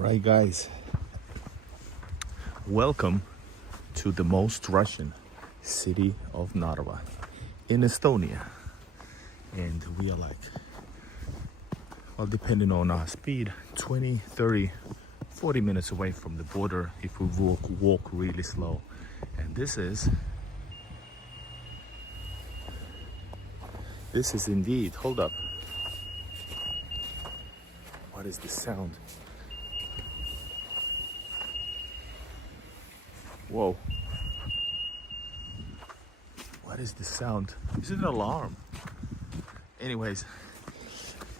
Alright guys, welcome to the most Russian city of Narva in Estonia. And we are like, well, depending on our speed, 20, 30, 40 minutes away from the border if we walk really slow. And this is indeed, hold up. What is this sound? Whoa. What is this sound? Is it an alarm? Anyways,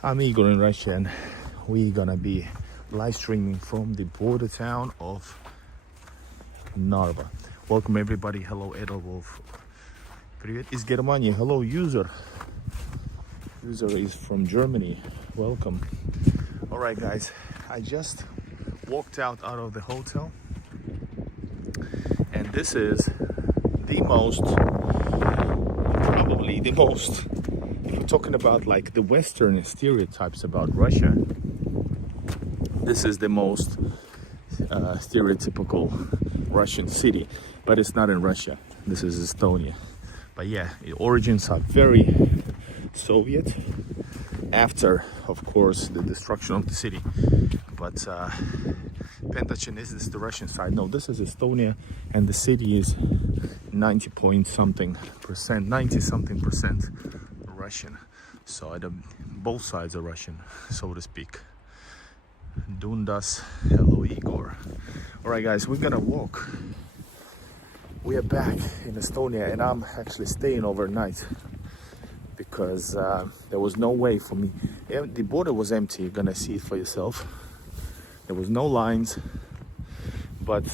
I'm Igor in Russia and we're gonna be live streaming from the border town of Narva. Welcome everybody. Hello Edelwolf. Привет из Германии. Hello user. User is from Germany. Welcome. Alright guys, I just walked out of the hotel. And this is probably the most, if we're talking about like the Western stereotypes about Russia, this is the most stereotypical Russian city, but it's not in Russia. This is Estonia. But yeah, the origins are very Soviet after, of course, the destruction of the city. But Pentachin, is this the Russian side? No, this is Estonia, and the city is 90-something percent Russian. So both sides are Russian, so to speak. Dundas, hello Igor. All right, guys, we're gonna walk. We are back in Estonia, and I'm actually staying overnight because there was no way for me. The border was empty. You're gonna see it for yourself. There was no lines, but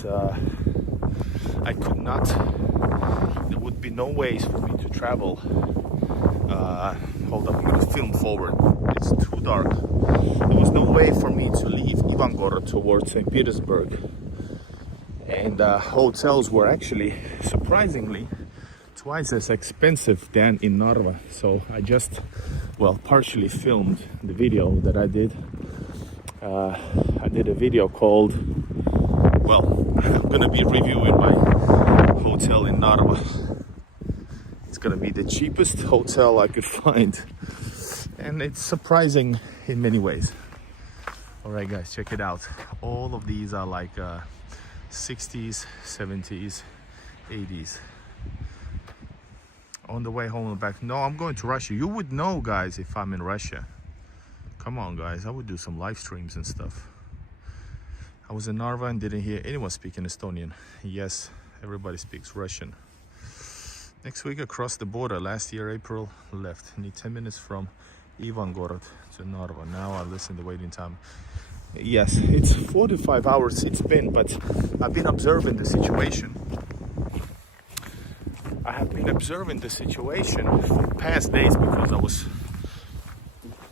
I could not, there would be no ways for me to travel. Hold up, I'm gonna film forward. It's too dark. There was no way for me to leave Ivangorod towards St. Petersburg. And hotels were actually, surprisingly, twice as expensive than in Narva. So I just, well, partially filmed the video that I did. I did a video called, well, I'm gonna be reviewing my hotel in Narva. It's gonna be the cheapest hotel I could find, and it's surprising in many ways. All right guys, check it out. All of these are like 60s, 70s, 80s. On the way home and back. No, I'm going to Russia. You would know, guys, if I'm in Russia. Come on guys, I would do some live streams and stuff. I was in Narva and didn't hear anyone speaking Estonian. Yes, everybody speaks Russian. Next week across the border, last year April, left. Need 10 minutes from Ivangorod to Narva. Now I listen the waiting time. Yes, it's 45 hours it's been, but I've been observing the situation. I have been observing the situation for past days because I was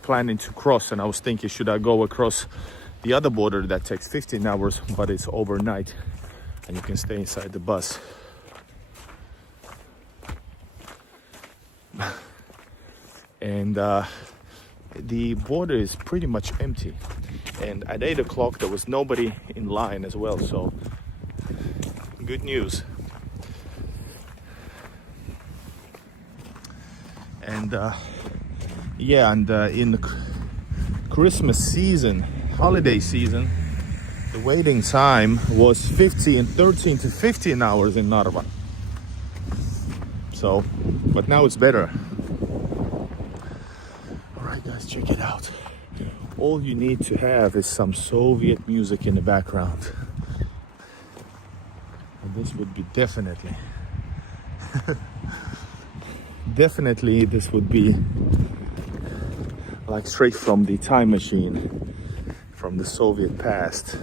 planning to cross, and I was thinking, should I go across the other border that takes 15 hours, but it's overnight and you can stay inside the bus. And the border is pretty much empty, and at 8 o'clock there was nobody in line as well, so good news. And yeah, and in Christmas season, holiday season, the waiting time was 13 to 15 hours in Narva. So, but now it's better. All right, guys, check it out. All you need to have is some Soviet music in the background. And this would be definitely, definitely this would be like straight from the time machine, from the Soviet past.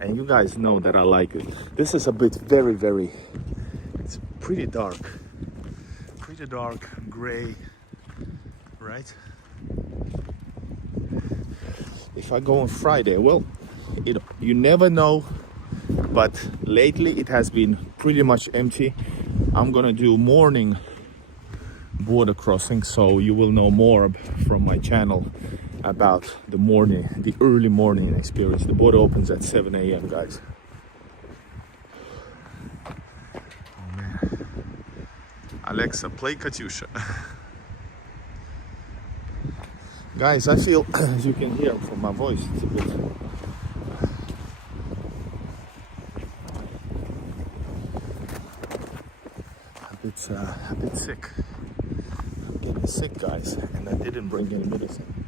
And you guys know that I like it. This is a bit very, it's pretty dark, gray, right? If I go on Friday, well, you never know, but lately it has been pretty much empty. I'm gonna do morning border crossing, so you will know more from my channel about the morning, the early morning experience. The border opens at 7 a.m. guys. Oh man. Alexa, play Katyusha. Guys, I feel, as you can hear from my voice, it's a bit sick. I'm getting sick, guys, and I didn't bring any medicine.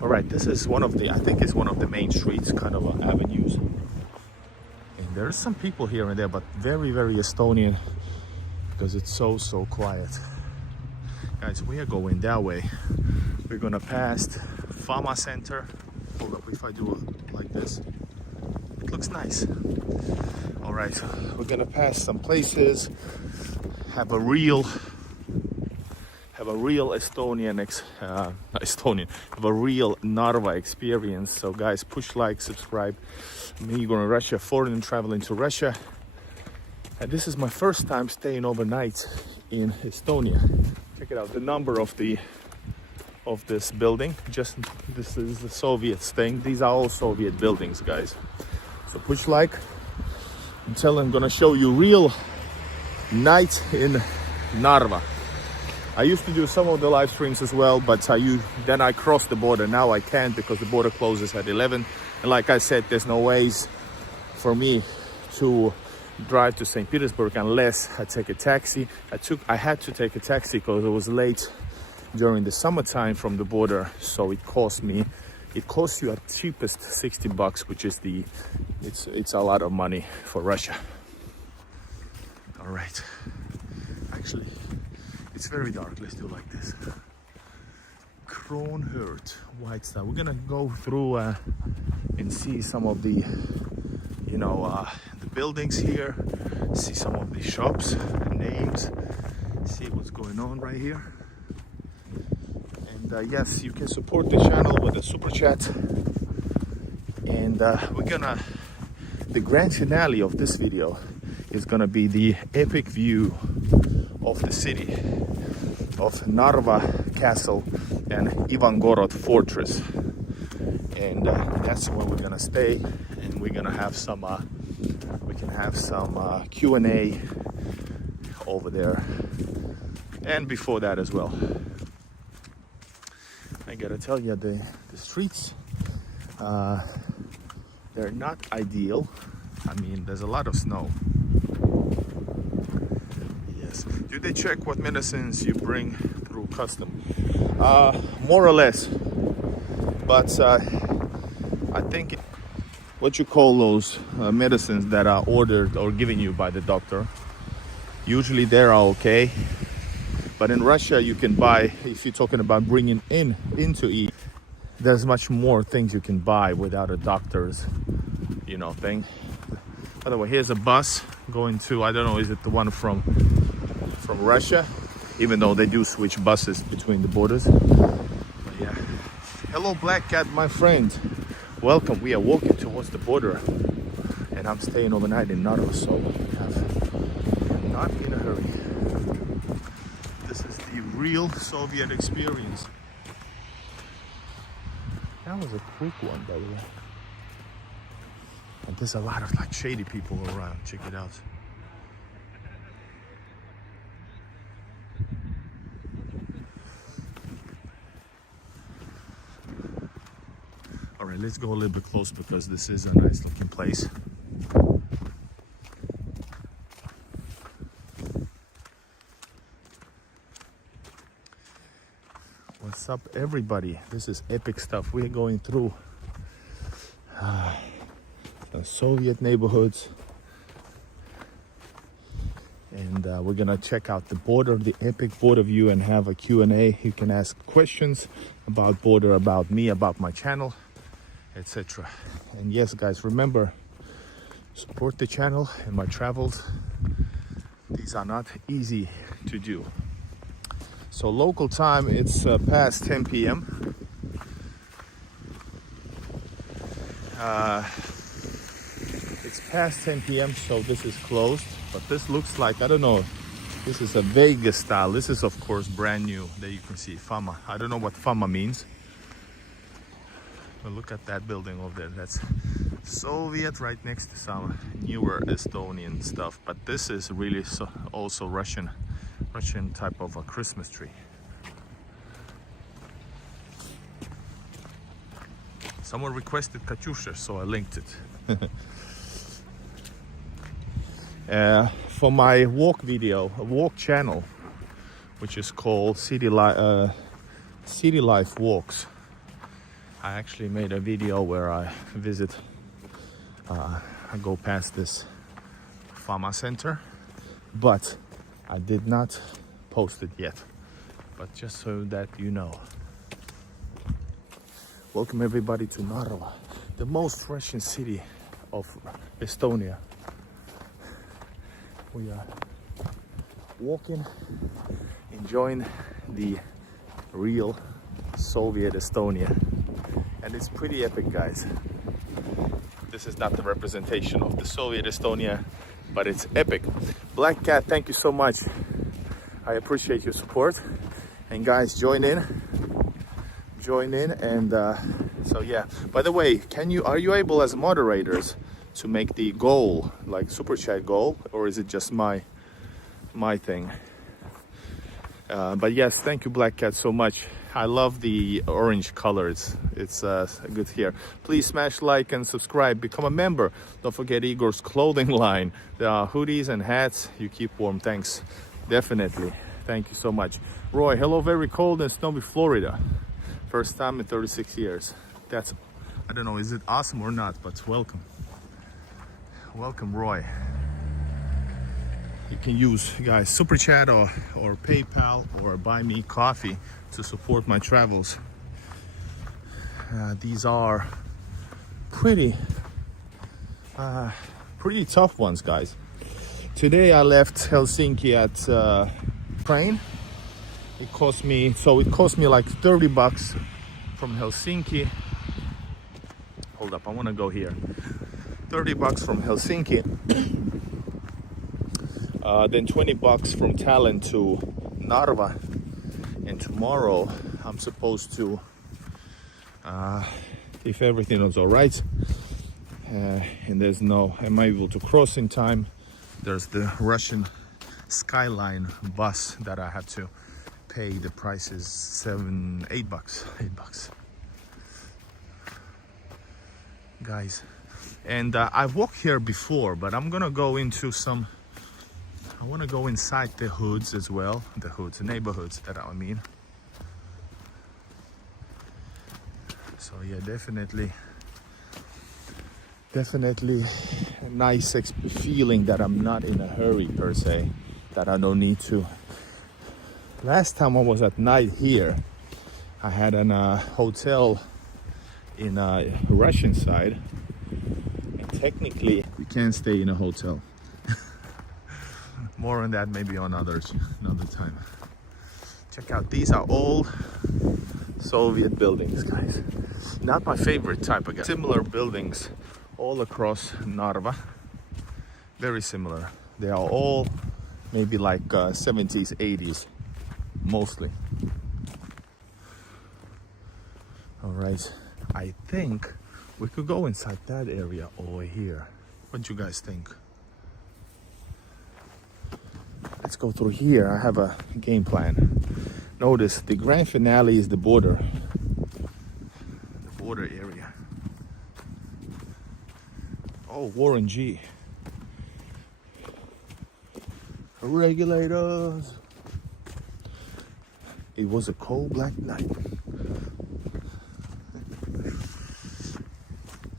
All right, this is one of the, I think it's one of the main streets, kind of avenues. And there's some people here and there, but very, very Estonian, because it's so quiet. Guys, we are going that way. We're gonna pass Fama Center. Hold up, if I do it like this, it looks nice. All right, we're gonna pass some places, have a real Estonian, have a real Narva experience. So guys, push like, subscribe. Me going to Russia, foreign traveling to Russia. And this is my first time staying overnight in Estonia. Check it out, the number of this building. Just this is the Soviet thing. These are all Soviet buildings, guys. So push like. Until I'm gonna show you real night in Narva. I used to do some of the live streams as well, but then I crossed the border. Now I can't because the border closes at 11. And like I said, there's no ways for me to drive to St. Petersburg unless I take a taxi. I had to take a taxi because it was late during the summertime from the border. So it cost you at cheapest $60, which is it's a lot of money for Russia. All right. Actually, it's very dark. Let's do like this. Kronhurt, White Star. We're gonna go through and see some of the, the buildings here. See some of the shops, the names. See what's going on right here. And yes, you can support the channel with a super chat. And the grand finale of this video is gonna be the epic view of the city of Narva Castle and Ivangorod Fortress. And that's where we're gonna stay, and we're gonna have some Q&A over there, and before that as well. I gotta tell you, the streets, they're not ideal. I mean, there's a lot of snow. Yes. Do they check what medicines you bring through custom? More or less. But I think what you call those medicines that are ordered or given you by the doctor, usually they are okay. But in Russia, you can buy, if you're talking about bringing into it, there's much more things you can buy without a doctor's, thing. By the way, here's a bus going to, I don't know, is it the one from Russia? Even though they do switch buses between the borders. But yeah. Hello, Black Cat, my friend. Welcome. We are walking towards the border, and I'm staying overnight in Narva, so I'm not in a hurry. This is the real Soviet experience. That was a quick one, by the way. And there's a lot of shady people around. Check it out. All right, let's go a little bit close because this is a nice looking place. What's up, everybody? This is epic stuff. We're going through the Soviet neighborhoods, and we're gonna check out the border, the epic border view, and have a Q&A. You can ask questions about border, about me, about my channel, etc. And yes, guys, remember, support the channel and my travels. These are not easy to do. So local time, it's past 10 p.m. It's past 10 p.m. so this is closed, but this looks like, I don't know, this is a Vegas style. This is of course brand new. There you can see Fama. I don't know what Fama means. Well, look at that building over there. That's Soviet, right next to some newer Estonian stuff. But this is really also Russian type of a Christmas tree. Someone requested Katyusha, so I linked it. For my walk video, a walk channel, which is called City Life Walks, I actually made a video where I visit, I go past this Fama center, but I did not post it yet, but just so that you know. Welcome everybody to Narva, the most Russian city of Estonia. We are walking, enjoying the real Soviet Estonia. And it's pretty epic, guys. This is not the representation of the Soviet Estonia, but it's epic. Black Cat, thank you so much. I appreciate your support. And guys, join in. And so yeah. By the way, are you able as moderators to make the goal, like super chat goal, or is it just my thing? But yes, thank you Black Cat so much. I love the orange color. It's good here. Please smash like and subscribe. Become a member. Don't forget Igor's clothing line. There are hoodies and hats. You keep warm. Thanks. Definitely. Thank you so much. Roy, hello, very cold and snowy Florida. First time in 36 years. That's, I don't know, is it awesome or not, but welcome. Welcome, Roy. You can use, guys, Super Chat or PayPal or buy me coffee to support my travels. These are pretty tough ones, guys. Today I left Helsinki at train. It cost me like 30 bucks from Helsinki. Hold up, I want to go here. 30 bucks from Helsinki. Then 20 bucks from Tallinn to Narva. And tomorrow I'm supposed to, if everything is all right, and am I able to cross in time, there's the Russian Skyline bus that I have to pay. The price is 8 bucks. Guys, and I've walked here before, but I'm gonna go into I want to go inside the hoods as well, the neighborhoods that I mean. So yeah, definitely a nice feeling that I'm not in a hurry per se, that I don't need to. Last time I was at night here, I had a hotel in Russian side, and technically we can't stay in a hotel. More on that maybe on another time. Check out, these are all Soviet buildings, guys. Not my favorite type of guy. Similar buildings all across Narva. Very similar. They are all maybe like 70s, 80s, mostly. All right, I think we could go inside that area over here. What do you guys think? Let's go through here. I have a game plan. Notice the grand finale is the border area. Oh, Warren G. Regulators. It was a cold black night.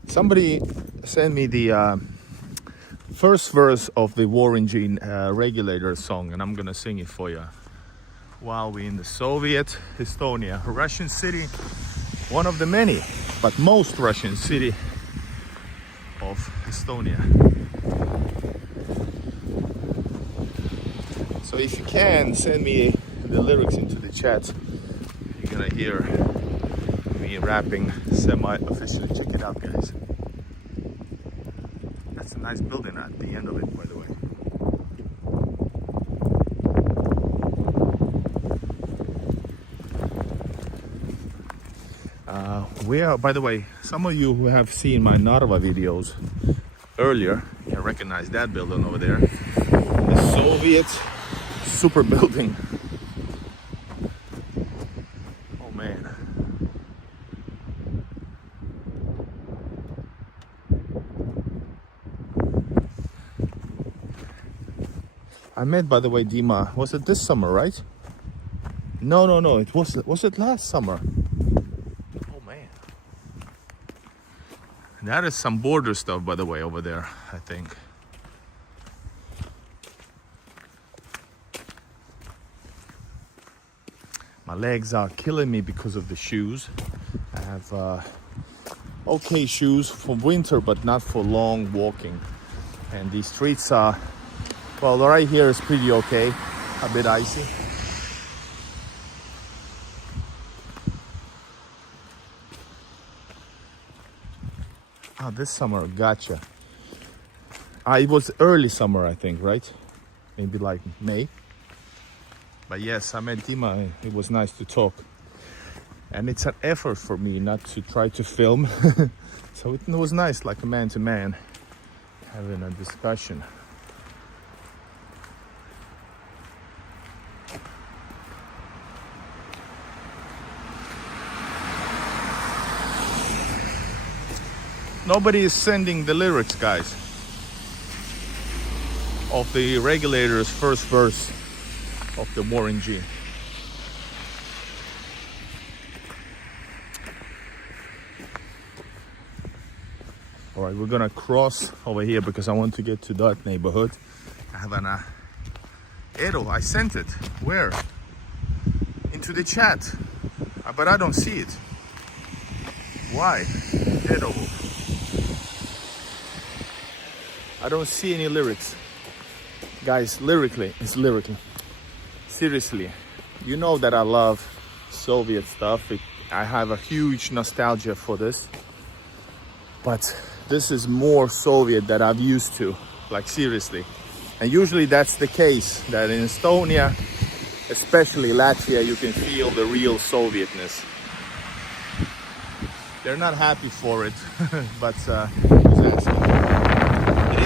Somebody sent me the first verse of the Warren G Regulator song, and I'm gonna sing it for you. While we're in the Soviet Estonia, a Russian city, one of the many, but most Russian city of Estonia. So if you can, send me the lyrics into the chat. You're gonna hear me rapping semi-officially. Check it out, guys. That's a nice building at the end of it, by the way. We are, by the way, some of you who have seen my Narva videos earlier can recognize that building over there. The Soviet super building. Oh man. I met, by the way, Dima, was it this summer, right? No, it was it last summer? Oh man. That is some border stuff, by the way, over there, I think. My legs are killing me because of the shoes. I have okay shoes for winter, but not for long walking. And these streets are, well, right here is pretty okay, a bit icy. Ah, this summer, gotcha. It was early summer, I think, right? Maybe like May. But yes, I met Dima. It was nice to talk. And it's an effort for me not to try to film. So it was nice, like a man-to-man, having a discussion. Nobody is sending the lyrics, guys, of the Regulator's first verse of the Warren G. All right, we're gonna cross over here because I want to get to that neighborhood. I have an arrow. I sent it. Where? Into the chat. But I don't see it. Why? Arrow. I don't see any lyrics. Guys, lyrically, it's lyrical. Seriously, you know that I love Soviet stuff. I have a huge nostalgia for this. But this is more Soviet that I'm used to, like seriously. And usually that's the case, that in Estonia, especially Latvia, you can feel the real Sovietness. They're not happy for it, but it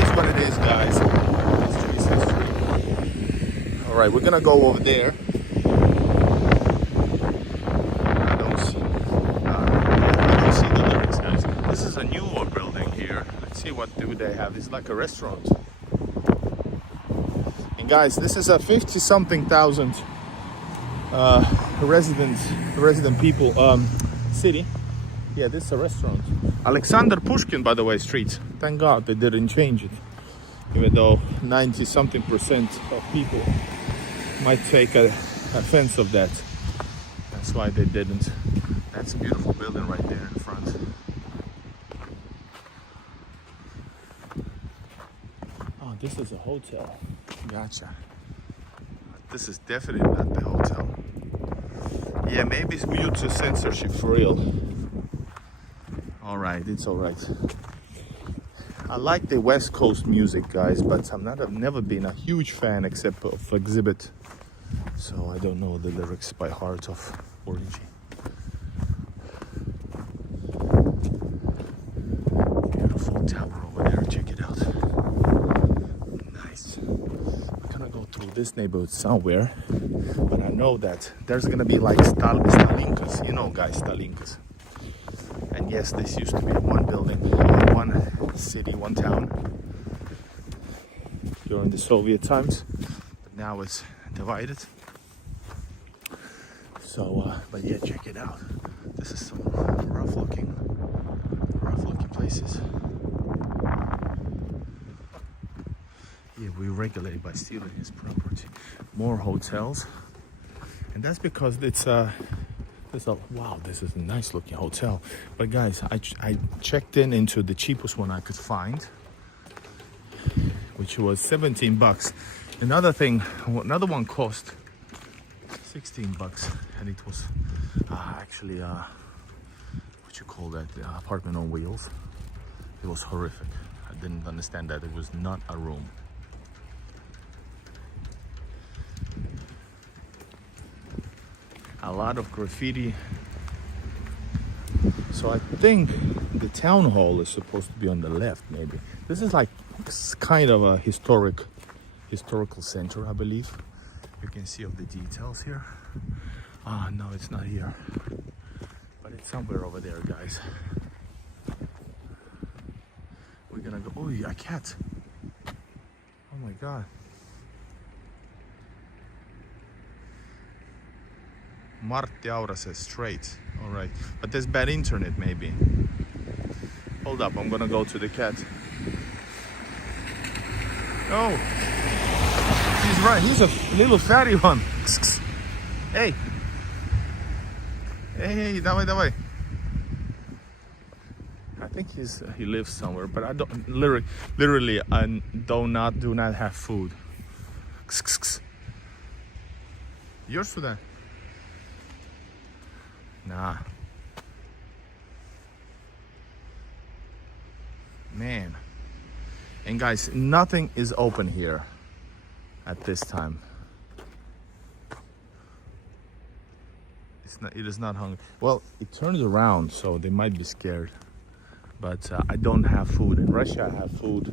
is what it is, guys. History is history. All right, we're gonna go over there. I don't see the lyrics, guys. This is a newer building here. Let's see what do they have. It's like a restaurant. And guys, this is a 50-something thousand resident people city. Yeah, this is a restaurant. Alexander Pushkin, by the way, street. Thank God they didn't change it. Even though 90-something% of people might take offense of that. That's why they didn't. That's a beautiful building right there in front. Oh, this is a hotel. Gotcha. This is definitely not the hotel. Yeah, maybe it's mute to censorship for real. Alright, it's alright. I like the West Coast music, guys, but I've never been a huge fan except of Exhibit. So I don't know the lyrics by heart of Origin. Beautiful tower over there, check it out. Nice. I'm gonna go through this neighborhood somewhere, but I know that there's gonna be like Stalinkas, you know, guys, Stalinkas. And yes, this used to be one building, one city, one town during the Soviet times, but now it's divided. So, but yeah, check it out. This is some rough looking places. Yeah, we regulate by stealing his property. More hotels, and that's because it's wow, this is a nice looking hotel. But guys, I checked into the cheapest one I could find, which was 17 bucks. Another one cost 16 bucks, and it was actually what you call that, apartment on wheels. It was horrific. I didn't understand that it was not a room. A lot of graffiti. So I think the town hall is supposed to be on the left, maybe. This is like kind of a historical center, I believe. You can see of the details here. Ah, no, it's not here, but it's somewhere over there, guys. We're gonna go. Oh, yeah, a cat. Oh my god. Martti Aura says straight. All right, but there's bad internet, maybe. Hold up, I'm gonna go to the cat. Oh, he's right. He's a little fatty one. Hey. Hey, давай. I think he lives somewhere, but I don't literally I do not have food. Yours for that? Nah. Man. And guys, nothing is open here at this time. It is not hungry. Well, it turns around, so they might be scared. But I don't have food. In Russia, I have food.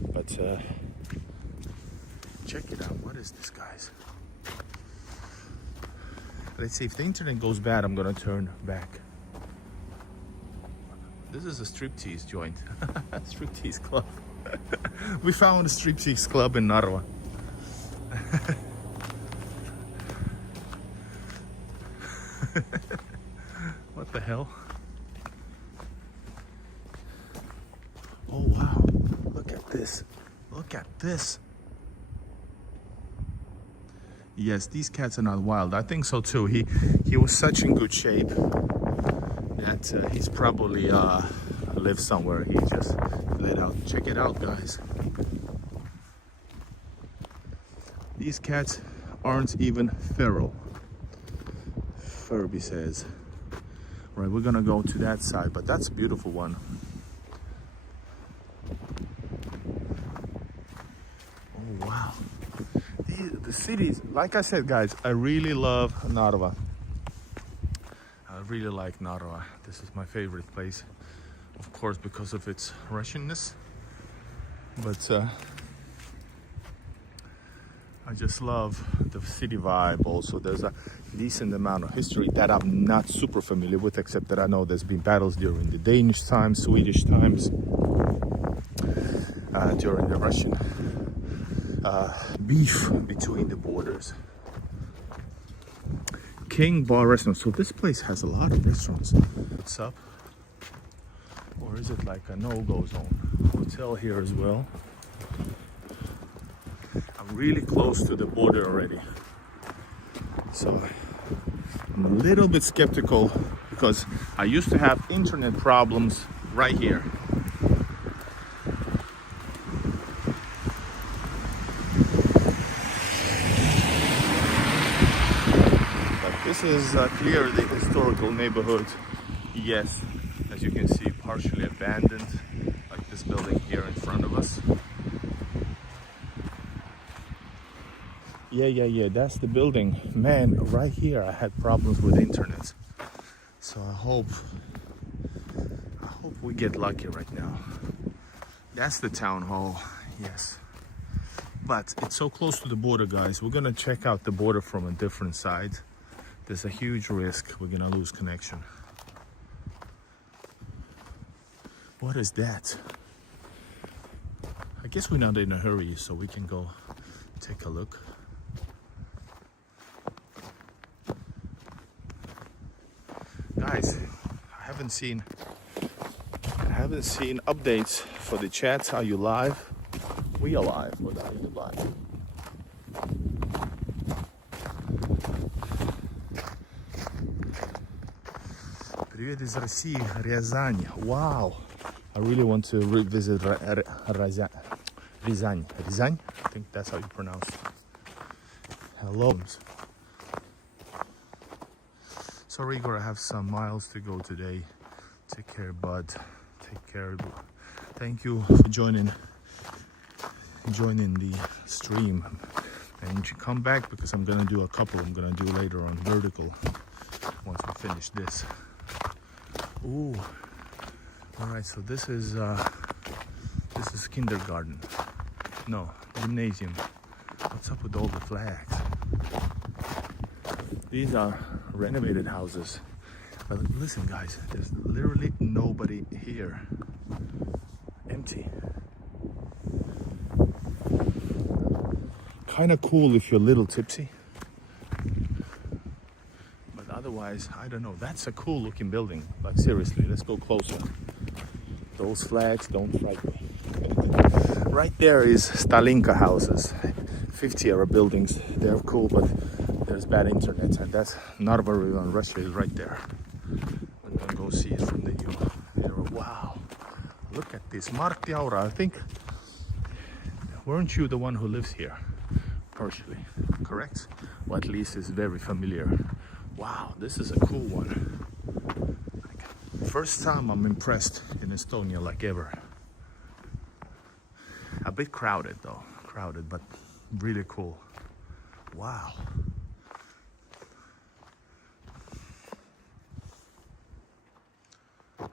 But check it out. What is this, guys? Let's see. If the internet goes bad, I'm gonna turn back. This is a striptease joint. Striptease club. We found a striptease club in Narva. What the hell? Oh wow, look at this. Look at this. Yes, these cats are not wild. I think so too. He was such in good shape that he's probably lives somewhere. He just let out. Check it out, guys. These cats aren't even feral. Furby says. Right, we're gonna go to that side, but that's a beautiful one. Oh wow. The cities, like I said, guys, I really love Narva. I really like Narva. This is my favorite place, of course, because of its Russianness. But I just love the city vibe also. There's a decent amount of history that I'm not super familiar with, except that I know there's been battles during the Danish times, Swedish times, during the Russian beef between the borders. King Bar Restaurant. So this place has a lot of restaurants. What's up? Or is it like a no-go zone? Hotel here as well. I'm really close to the border already. So I'm a little bit skeptical because I used to have internet problems right here. This is clearly a historical neighborhood. Yes, as you can see, partially abandoned, like this building here in front of us. Yeah, that's the building. Man, right here I had problems with internet. So I hope we get lucky right now. That's the town hall, yes. But it's so close to the border, guys. We're gonna check out the border from a different side. There's a huge risk we're gonna lose connection. What is that? I guess we're not in a hurry, so we can go take a look. Guys, I haven't seen updates for the chat. Are you live? We are live, but are you live? Привет из России, Рязань. Wow, I really want to revisit Rязань. Rязань? I think that's how you pronounce it. Hello. Sorry, Igor, I have some miles to go today. Take care, bud. Take care. Thank you for joining the stream. And you should come back because I'm gonna do a couple. I'm gonna do later on vertical once we finish this. Ooh. All right, so this is kindergarten. No, gymnasium. What's up with all the flags? These are renovated houses. But listen, guys, there's literally nobody here. Empty. Kind of cool if you're a little tipsy. But otherwise, I don't know. That's a cool looking building. Like seriously, let's go closer. Those flags don't frighten me. Right there is Stalinka houses. 50-era buildings. They're cool, but there's bad internet. And that's Narva River in Russia is right there. I'm gonna go see it from the view. Wow. Look at this. Martti Aura, I think. Weren't you the one who lives here? Partially, correct? Or at least is very familiar. Wow, this is a cool one. First time I'm impressed in Estonia like ever. A bit crowded though, but really cool. Wow. I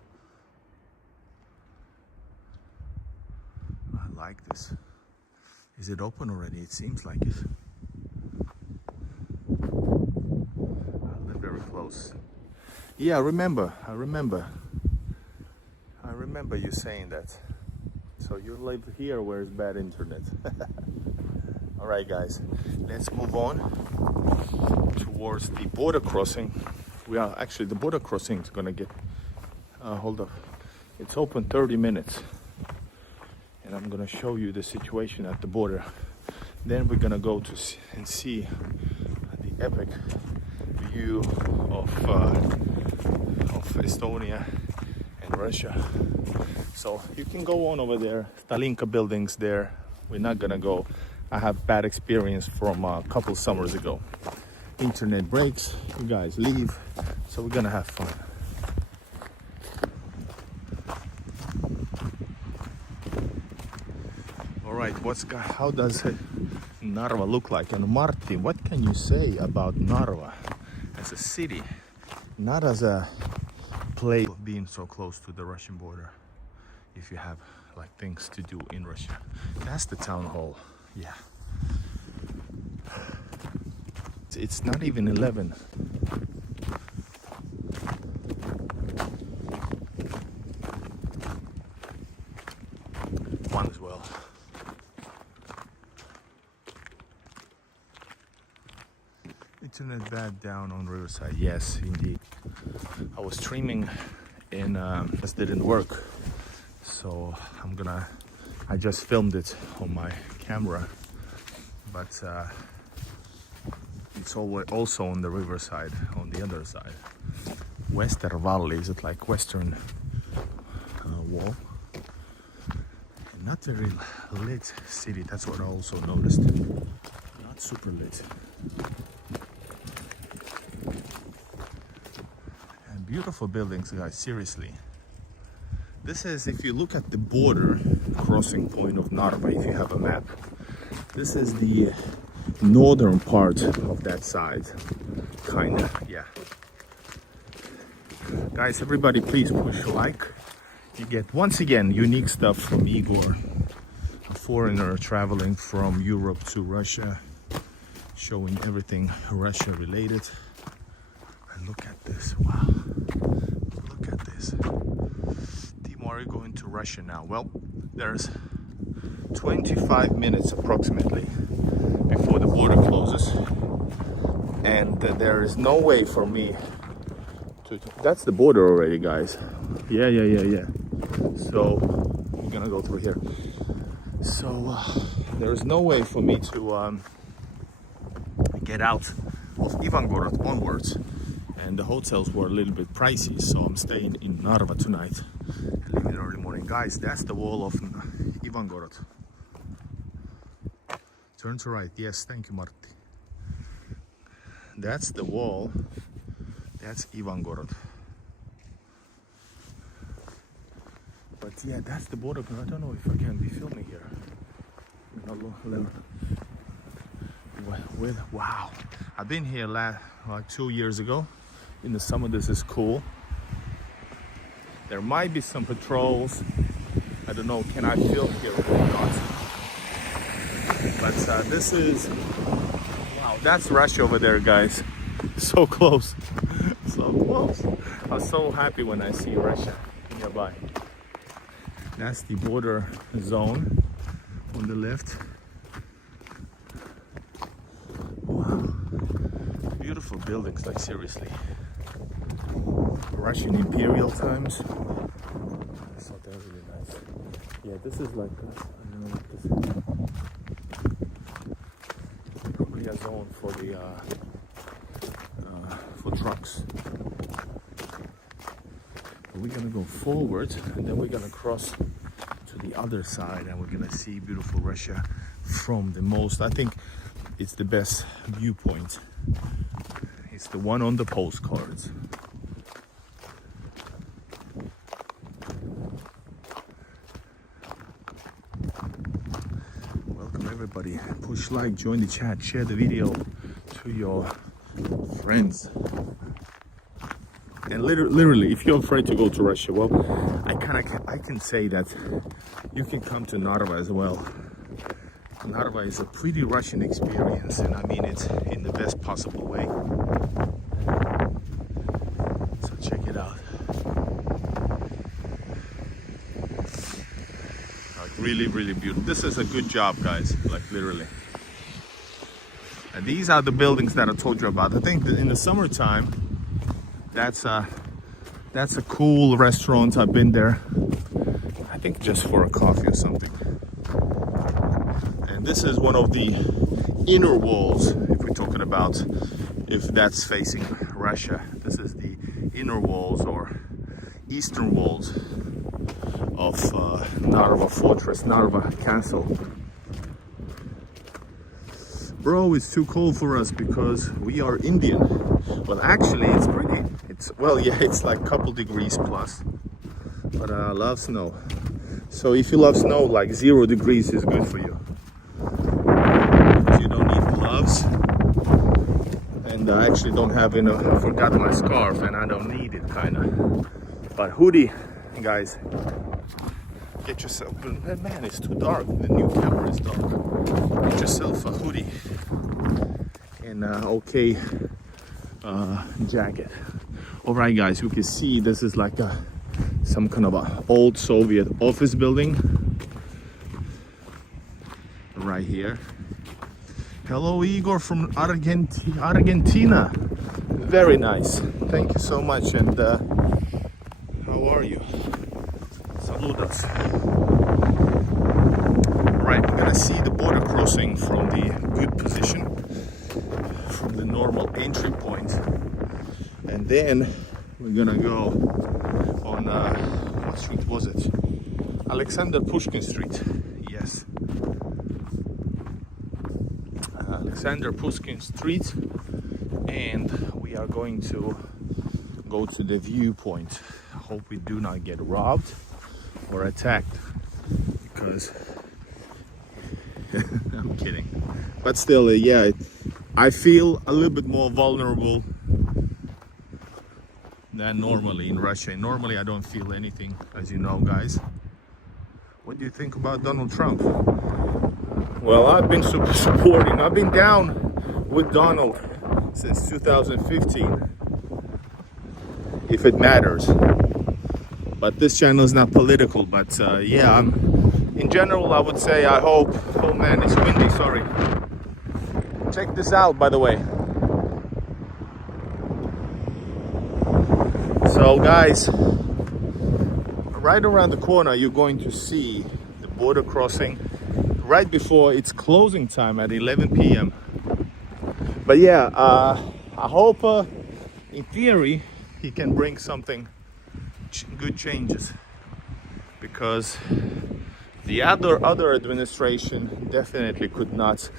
like this. Is it open already? It seems like it. I live very close. Yeah, I remember you saying that. So you live here where it's bad internet. All right, guys, let's move on towards the border crossing. We are actually, the border crossing is gonna get, hold up. It's open 30 minutes. And I'm gonna show you the situation at the border. Then we're gonna go to and see the epic view of Estonia and Russia. So you can go on over there, Stalinka buildings there. We're not gonna go. I have bad experience from a couple summers ago. Internet breaks, you guys leave, so we're gonna have fun. All right, how does Narva look like? And Martti, what can you say about Narva as a city, not as a place being so close to the Russian border? If you have like things to do in Russia, that's the town hall. Yeah, it's not even 11. One as well. Internet bad down on Riverside. Yes, indeed. I was streaming and this didn't work. So I just filmed it on my camera, but it's also on the riverside, on the other side. Westervalli, is it like western wall? Not very lit city, that's what I also noticed. Not super lit. And beautiful buildings, guys, seriously. This is, if you look at the border crossing point of Narva, if you have a map, this is the northern part of that side, kinda, yeah. Guys, everybody please push a like. You get, once again, unique stuff from Igor, a foreigner traveling from Europe to Russia, showing everything Russia related. And look at this, wow, look at this. Are you going to Russia now? Well, there's 25 minutes approximately before the border closes, and there is no way for me to. That's the border already, guys. Yeah. So we're gonna go through here. So there is no way for me to get out of Ivangorod onwards, and the hotels were a little bit pricey, so I'm staying in Narva tonight. Leave it early morning. Guys, that's the wall of Ivangorod. Turn to right. Yes, thank you, Martti. That's the wall. That's Ivangorod. But yeah, that's the border. I don't know if I can be filming here. Wow. I've been here like 2 years ago. In the summer, this is cool. There might be some patrols. I don't know, can I film here or not? But this is, wow, that's Russia over there, guys. So close, so close. I'm so happy when I see Russia nearby. That's the border zone on the left. Wow, beautiful buildings, like seriously. Russian imperial times. I thought that was really nice. Yeah, this is like, I don't know what this is. Probably a zone for the for trucks. But we're gonna go forward, and then we're gonna cross to the other side, and we're gonna see beautiful Russia from the most, I think it's the best viewpoint. It's the one on the postcards. Welcome everybody. Push like, join the chat, share the video to your friends. And literally, if you're afraid to go to Russia, well, I can say that you can come to Narva as well. Narva is a pretty Russian experience, and I mean it in the best possible way. So check it out. Like really, really beautiful. This is a good job, guys. Like literally. And these are the buildings that I told you about. I think that in the summertime, that's a cool restaurant. I've been there, I think just for a coffee or something. And this is one of the inner walls, if we're talking about if that's facing Russia. This is the inner walls or eastern walls of Narva Fortress, Narva Castle. Bro, it's too cold for us because we are Indian. Well, actually, it's like a couple degrees plus, but I love snow. So if you love snow, like 0 degrees is good for you. Because you don't need gloves. And I actually don't have enough. I forgot my scarf and I don't need it, kind of. But hoodie, guys, get yourself, man, it's too dark. The new camera is dark. Get yourself a hoodie and okay jacket. All right, guys, you can see this is like some kind of a old Soviet office building right here. Hello, Igor from Argentina. Very nice. Thank you so much. And how are you? Saludos. Right, we're gonna see the border crossing from the good position, from the normal entry point, and then we're gonna go on what street was it? Alexander Pushkin Street. Yes, Alexander Pushkin Street, and we are going to go to the viewpoint. I hope we do not get robbed or attacked, because I'm kidding, but still, yeah, I feel a little bit more vulnerable than normally in Russia. Normally I don't feel anything, as you know, guys. What do you think about Donald Trump? Well, I've been super supporting. I've been down with Donald since 2015, if it matters. But this channel is not political, but yeah, in general, I would say I hope. Oh man, it's windy, sorry. Check this out, by the way. So guys, right around the corner, you're going to see the border crossing right before its closing time at 11 p.m. But yeah, I hope in theory he can bring something good changes, because the other administration definitely could not.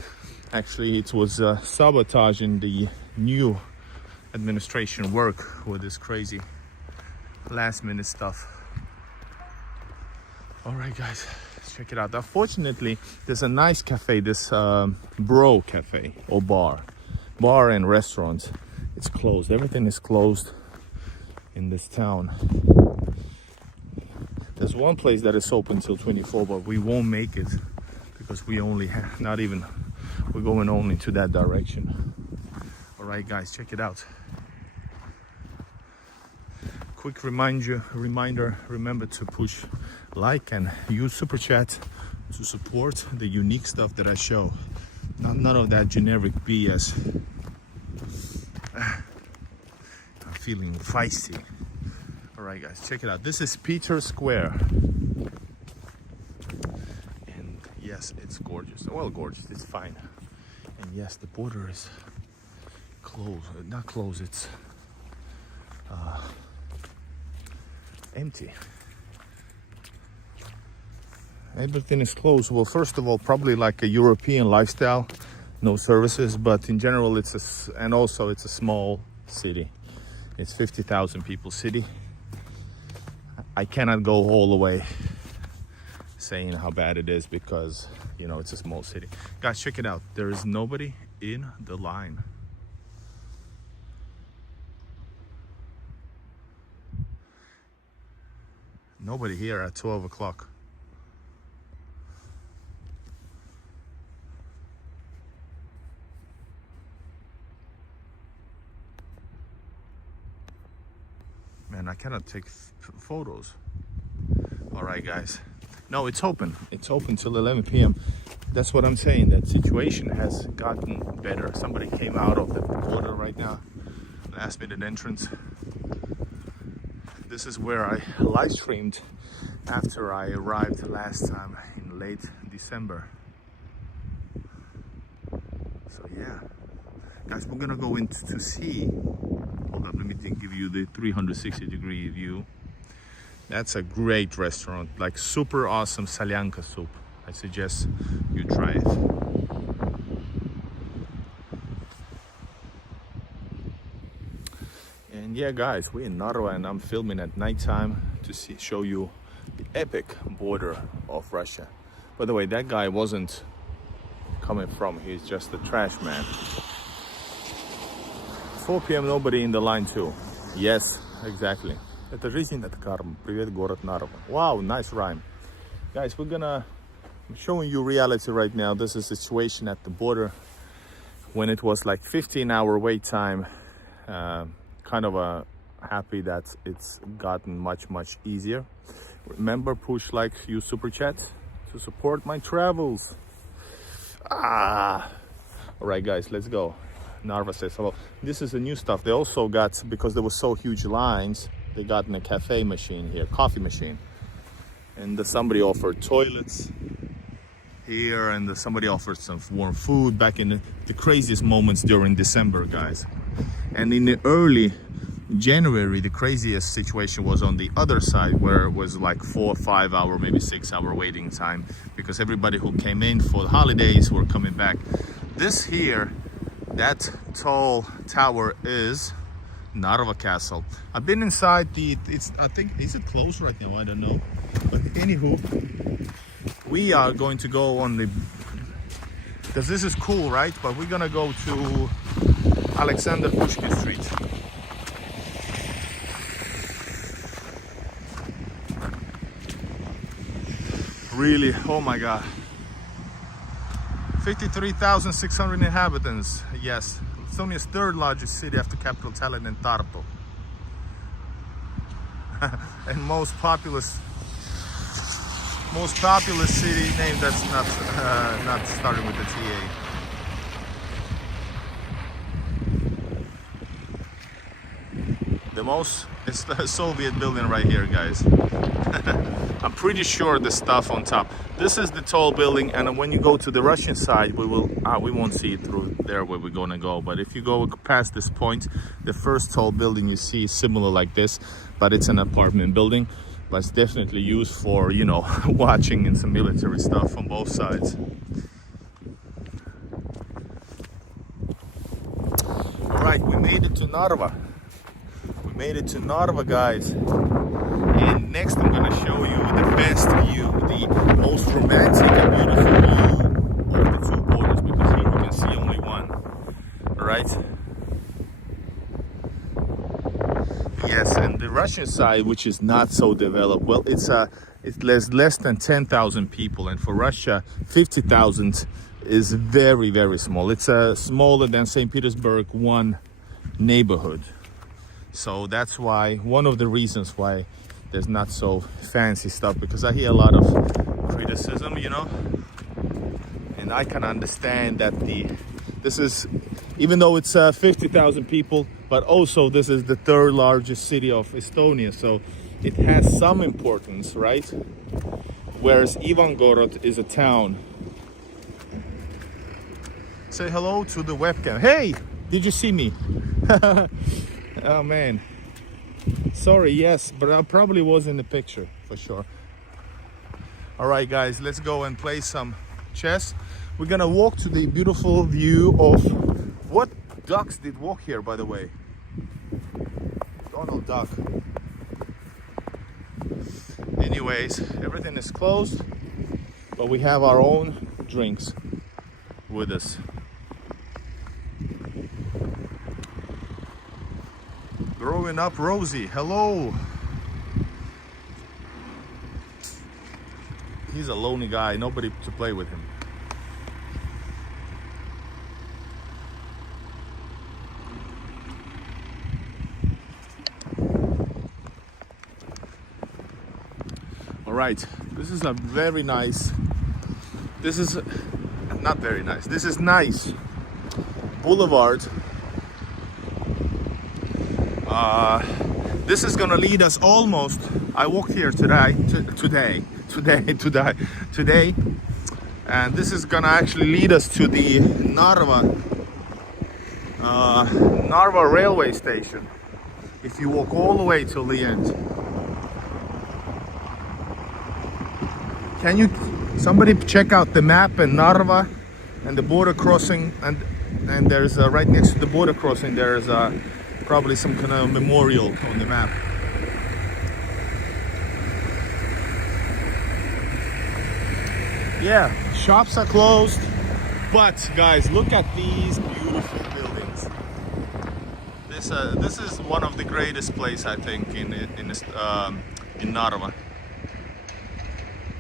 Actually, it was sabotaging the new administration work with this crazy last minute stuff. All right, guys, let's check it out. Unfortunately, there's a nice cafe, this Bro Cafe or bar and restaurant. It's closed. Everything is closed in this town. There's one place that is open till 24, but we won't make it because we only have, not even, we're going only to that direction. All right, guys, check it out. Quick reminder, remember to push like and use super chat to support the unique stuff that I show. None of that generic BS. I'm feeling feisty. All right, guys, check it out. This is Peter Square. And yes, it's gorgeous. Well, gorgeous, it's fine. And yes, the border is closed. Not closed, it's empty. Everything is closed. Well, first of all, probably like a European lifestyle, no services, but in general it's and also it's a small city. It's 50,000 people city. I cannot go all the way saying how bad it is because, you know, it's a small city. Guys, check it out. There is nobody in the line. Nobody here at 12 o'clock. Man, I cannot take photos. All right, guys. No, it's open. It's open till 11 p.m. That's what I'm saying. That situation has gotten better. Somebody came out of the border right now. Last minute entrance. This is where I live streamed after I arrived last time in late December. So yeah, guys, we're gonna go in to see. Hold up, let me give you the 360-degree view. That's a great restaurant, like super awesome salyanka soup. I suggest you try it. And yeah, guys, we're in Narva and I'm filming at nighttime to show you the epic border of Russia. By the way, that guy wasn't coming from, he's just a trash man. 4 p.m. nobody in the line too. Yes, exactly. Это жизнь, это карма. Привет, город Нарва. Wow, nice rhyme. Guys, I'm showing you reality right now. This is the situation at the border when it was like 15-hour wait time. Kind of happy that it's gotten much easier. Remember, push like, use super chat to support my travels. All right, guys, let's go. Narva says hello. This is the new stuff. They also got, because there was so huge lines, they got in a cafe machine here, coffee machine. And somebody offered toilets here, and somebody offered some warm food back in the craziest moments during December, guys. And in the early January, the craziest situation was on the other side, where it was like 4 or 5 hour, maybe 6 hour waiting time, because everybody who came in for the holidays were coming back. This here, that tall tower is Narva Castle. I've been inside I think, is it closed right now? I don't know. But anywho, we are going to go on the, because this is cool, right? But we're gonna go to Alexander Pushkin Street. Really, oh my God. 53,600 inhabitants, yes. Estonia's third largest city after capital Tallinn and Tartu. And most populous city name that's not starting with the TA. The most, it's the Soviet building right here, guys. I'm pretty sure the stuff on top. This is the tall building, and when you go to the Russian side, we won't see it through there where we're gonna go. But if you go past this point, the first tall building you see is similar like this, but it's an apartment building. But it's definitely used for, you know, watching and some military stuff on both sides. All right, we made it to Narva. We made it to Narva, guys. And next I'm gonna show you the best view, the most romantic and beautiful view of the two borders, because here you can see only one. All right? Yes, and the Russian side, which is not so developed, well, it's There's less than 10,000 people, and for Russia, 50,000 is very, very small. It's smaller than St. Petersburg, one neighborhood. So that's why, one of the reasons why there's not so fancy stuff, because I hear a lot of criticism, you know, and I can understand that this is, even though it's 50,000 people, but also this is the third largest city of Estonia, so it has some importance, right? Whereas Ivangorod is a town. Say hello to the webcam. Hey, did you see me? Oh man, sorry. Yes, but I probably was in the picture for sure. All right guys, let's go and play some chess. We're gonna walk to the beautiful view of, what ducks did walk here, by the way? Donald Duck. Anyways, everything is closed, but we have our own drinks with us. Growing up Rosie, hello. He's a lonely guy, nobody to play with him. All right, this is a very nice, this is not very nice, this is nice boulevard. This is gonna lead us almost, I walked here today, and this is gonna actually lead us to the Narva railway station, if you walk all the way till the end. Can you, somebody check out the map and Narva and the border crossing, and there's right next to the border crossing there's probably some kind of memorial on the map. Yeah, shops are closed, but guys, look at these beautiful buildings. This is one of the greatest places, I think, in Narva.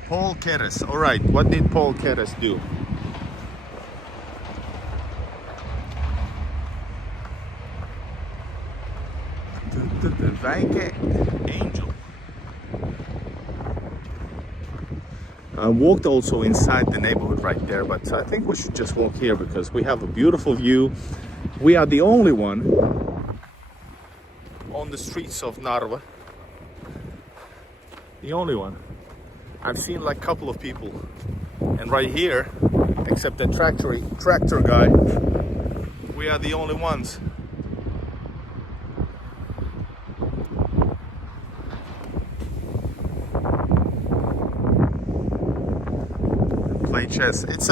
Paul Keres. All right, what did Paul Keres do? The Väike Angel. I walked also inside the neighborhood right there, but I think we should just walk here because we have a beautiful view. We are the only one on the streets of Narva. The only one. I've seen like a couple of people, and right here, except the tractor guy, we are the only ones. Play chess. It's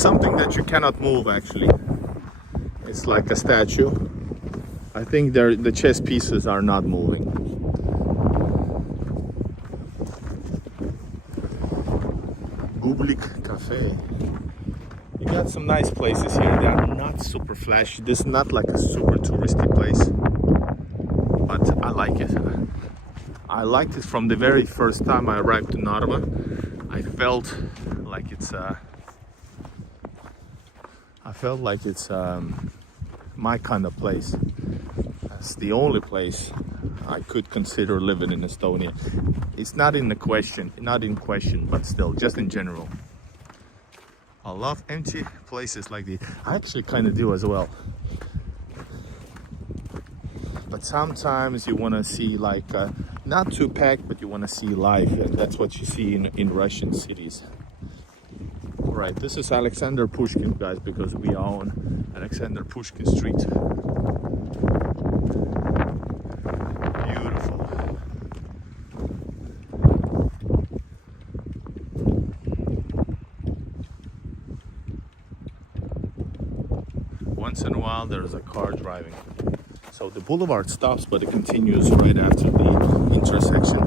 something that you cannot move actually. It's like a statue. I think the chess pieces are not moving. Public Cafe. You got some nice places here. They are not super flashy. This is not like a super touristy place, but I like it. I liked it from the very first time I arrived to Narva. I felt like it's my kind of place. It's the only place I could consider living in Estonia. It's not in question, but still, just in general. I love empty places like this. I actually kind of do as well. But sometimes you want to see like, not too packed, but you want to see life. And that's what you see in Russian cities. Right, this is Alexander Pushkin, guys, because we are on Alexander Pushkin Street. Once in a while there's a car driving. So the boulevard stops, but it continues right after the intersection.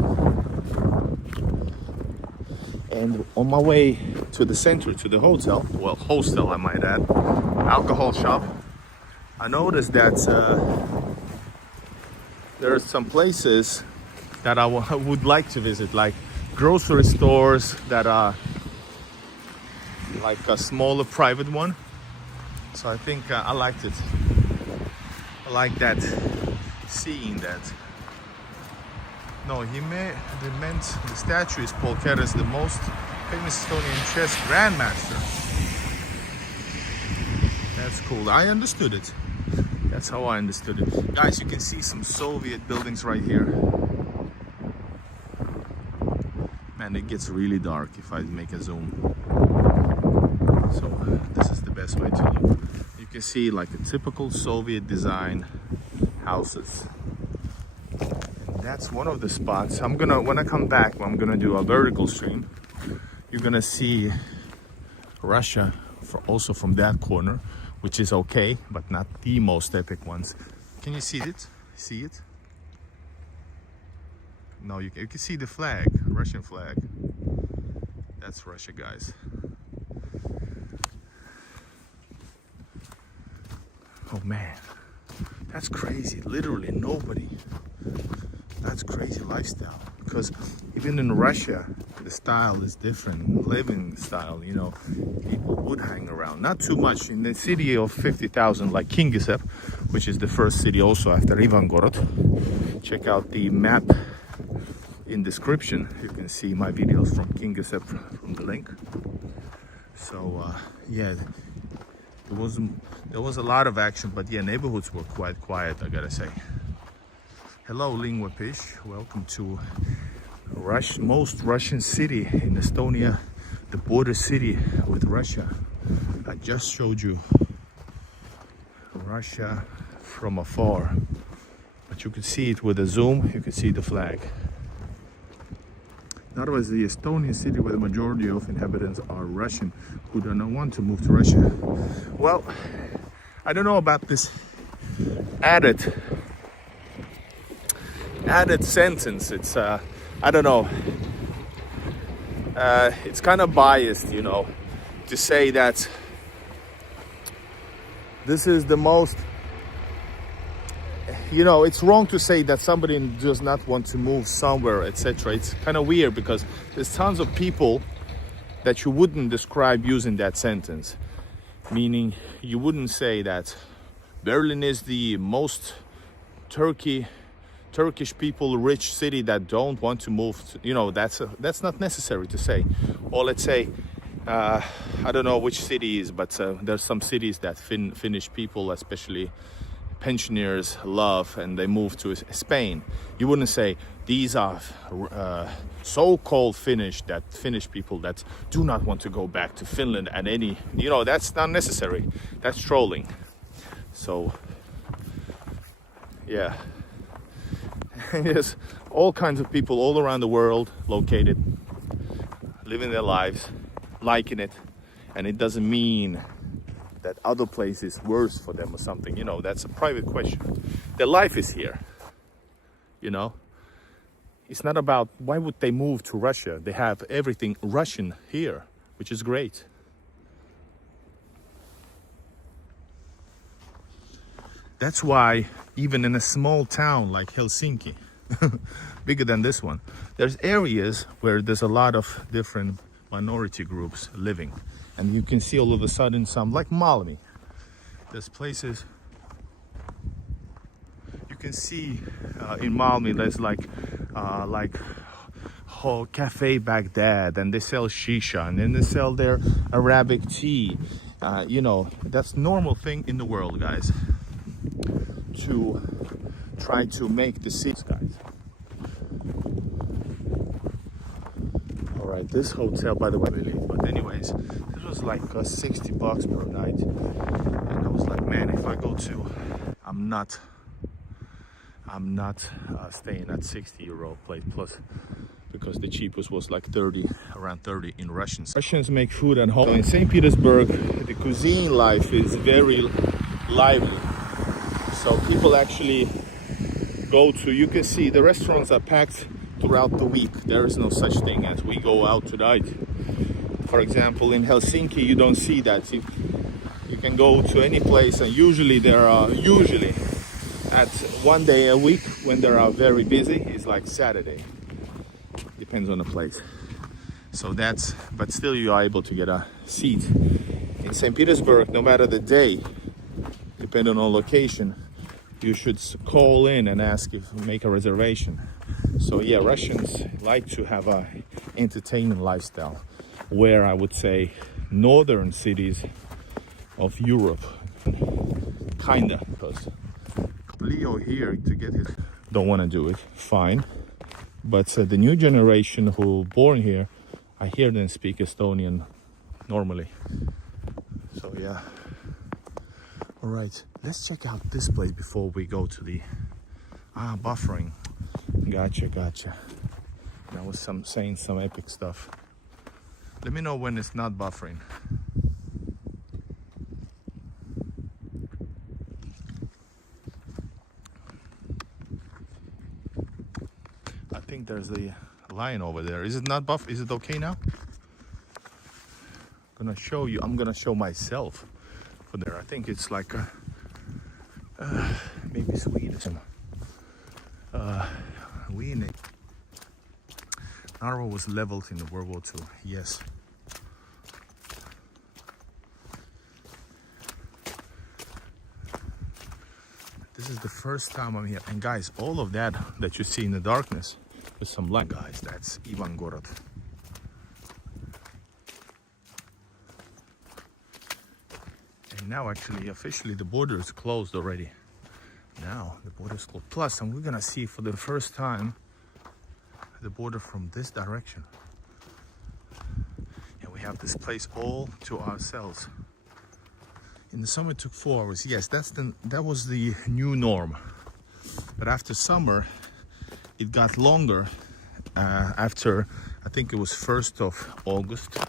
And on my way to the center, to the hotel, well, hostel I might add, alcohol shop, I noticed that there are some places that I would like to visit, like grocery stores that are like a smaller private one. So I think I liked it. I like that, seeing that. No, they meant the statue is Paul Keres, the most famous Estonian chess grandmaster. That's cool. I understood it. That's how I understood it. Guys, you can see some Soviet buildings right here. Man, it gets really dark if I make a zoom. So this is the best way to look. You can see like a typical Soviet design houses. And that's one of the spots. When I come back, I'm gonna do a vertical stream. You're gonna see Russia also from that corner, which is okay, but not the most epic ones. Can you see it? See it? No, you can see the flag, Russian flag. That's Russia, guys. Oh man, that's crazy. Literally nobody. That's crazy lifestyle. Because even in Russia, the style is different. Living style, you know, people would hang around. Not too much. In the city of 50,000, like Kingisepp, which is the first city also after Ivangorod. Check out the map in description. You can see my videos from Kingisepp from the link. So yeah, there was a lot of action, but yeah, neighborhoods were quite quiet, I gotta say. Hello, Lingua Pish. Welcome to most Russian city in Estonia, the border city with Russia. I just showed you Russia from afar, but you can see it with a zoom. You can see the flag. Narva is the Estonian city where the majority of inhabitants are Russian who do not want to move to Russia. Well, I don't know about this added sentence. It's I don't know, it's kind of biased, you know, to say that this is the most, you know, it's wrong to say that somebody does not want to move somewhere, etc. It's kind of weird because there's tons of people that you wouldn't describe using that sentence, meaning you wouldn't say that Berlin is the most Turkish people rich city that don't want to move to, you know, that's not necessary to say. Or let's say I don't know which city is, but there's some cities that Finnish people, especially pensioners, love, and they move to Spain. You wouldn't say these are so-called Finnish people that do not want to go back to Finland at any, you know, that's not necessary. That's trolling. So yeah. There's all kinds of people all around the world located, living their lives, liking it, and it doesn't mean that other place is worse for them or something. You know, that's a private question. Their life is here, you know. It's not about why would they move to Russia. They have everything Russian here, which is great. That's why even in a small town like Helsinki, bigger than this one, there's areas where there's a lot of different minority groups living. And you can see all of a sudden some, like Malmi, there's places, you can see in Malmi there's like Cafe Baghdad, and they sell shisha, and then they sell their Arabic tea. You know, that's normal thing in the world, guys, to try to make the cities, guys. All right, this hotel, by the way, but anyways, this was like $60 per night, and I was like, man, if I go to, I'm not staying at €60 place plus, because the cheapest was like 30, around 30 in Russians. Russians make food at home. In St. Petersburg, the cuisine life is very lively. So people actually go to, you can see the restaurants are packed throughout the week. There is no such thing as we go out tonight. For example, in Helsinki, you don't see that. You can go to any place, and usually there are at one day a week when they are very busy is like Saturday. Depends on the place. So that's, but still you are able to get a seat. In St. Petersburg, no matter the day, depending on location, you should call in and ask if make a reservation. So yeah, Russians like to have a entertaining lifestyle, where I would say northern cities of Europe, kinda, because Leo here to get his, don't want to do it, fine. But the new generation who born here, I hear them speak Estonian normally. So yeah. All right, let's check out this place before we go to the buffering. Gotcha. That was saying some epic stuff. Let me know when it's not buffering. I think there's the line over there. Is it not buff? Is it okay now? I'm gonna show you. I'm gonna show myself for there. I think it's like maybe Swedish. We in it. Narva was leveled in the World War II. Yes. This is the first time I'm here. And guys, all of that you see in the darkness with some light, guys, that's Ivangorod. And now actually, officially, the border is closed already. Now the border is closed. Plus, and we're gonna see for the first time the border from this direction. And we have this place all to ourselves. In the summer it took 4 hours. Yes, that was the new norm. But after summer, it got longer. After, I think it was 1st of August,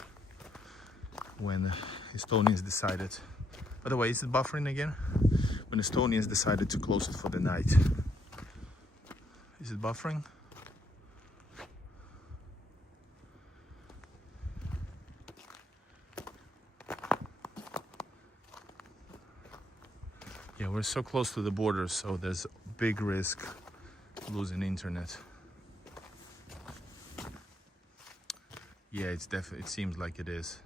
when Estonians decided. By the way, is it buffering again? When Estonians decided to close it for the night. Is it buffering? Yeah, we're so close to the border, so there's big risk losing internet. Yeah, it's definitely, it seems like it is.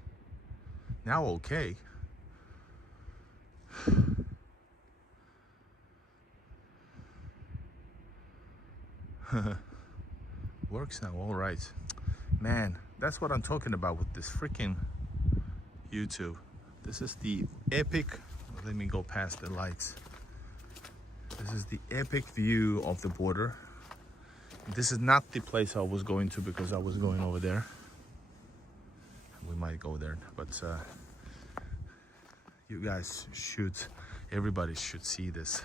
Now okay. Works now, all right. Man, that's what I'm talking about with this freaking YouTube. This is the epic, let me go past the lights. This is the epic view of the border. This is not the place I was going to because I was going over there. We might go there, but you guys should, everybody should see this.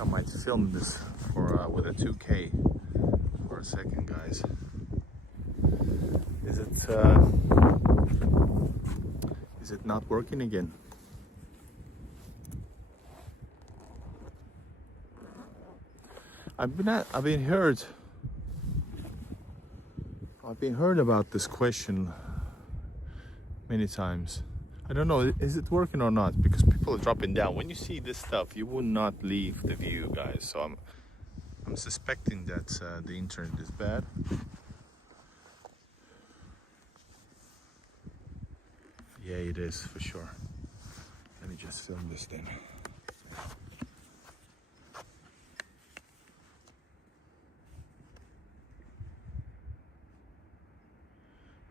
I might film this for with a 2K for a second, guys. Is it not working again? I've been heard about this question many times. I don't know, is it working or not? Because people are dropping down. When you see this stuff, you will not leave the view, guys. So I'm suspecting that the internet is bad. Yeah, it is for sure. Let me just film this thing.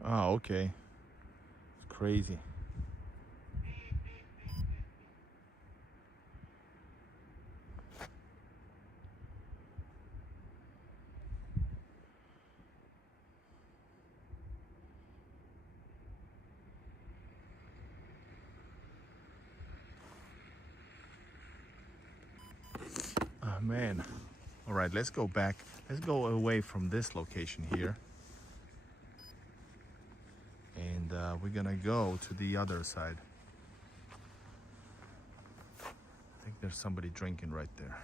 Oh, okay. It's crazy. Oh, man. All right, let's go back. Let's go away from this location here. And we're gonna go to the other side. I think there's somebody drinking right there.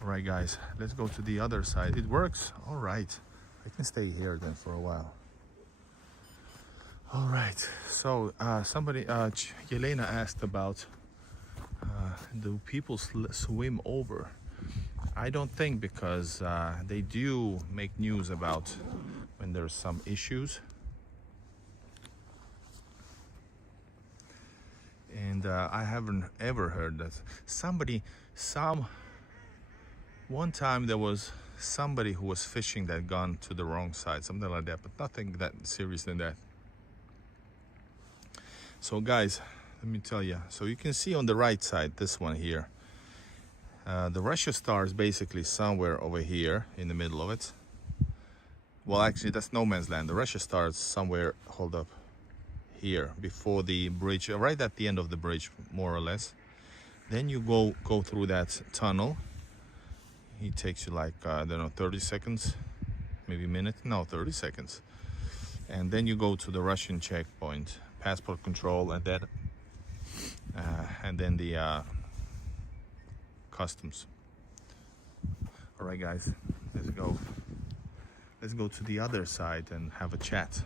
All right, guys, let's go to the other side. It works. All right, I can stay here then for a while. All right, so somebody, Yelena asked about do people swim over? I don't think, because they do make news about when there's some issues. And I haven't ever heard that one time there was somebody who was fishing that gone to the wrong side, something like that, but nothing that serious than that. So guys, let me tell you, so you can see on the right side, this one here, the Russia Star is basically somewhere over here in the middle of it. Well, actually that's no man's land. The Russia Star is somewhere, hold up, here before the bridge, right at the end of the bridge, more or less. Then you go through that tunnel. It takes you like, I don't know, 30 seconds, maybe a minute, no, 30 seconds. And then you go to the Russian checkpoint, passport control, and then the customs. All right, guys, let's go. Let's go to the other side and have a chat.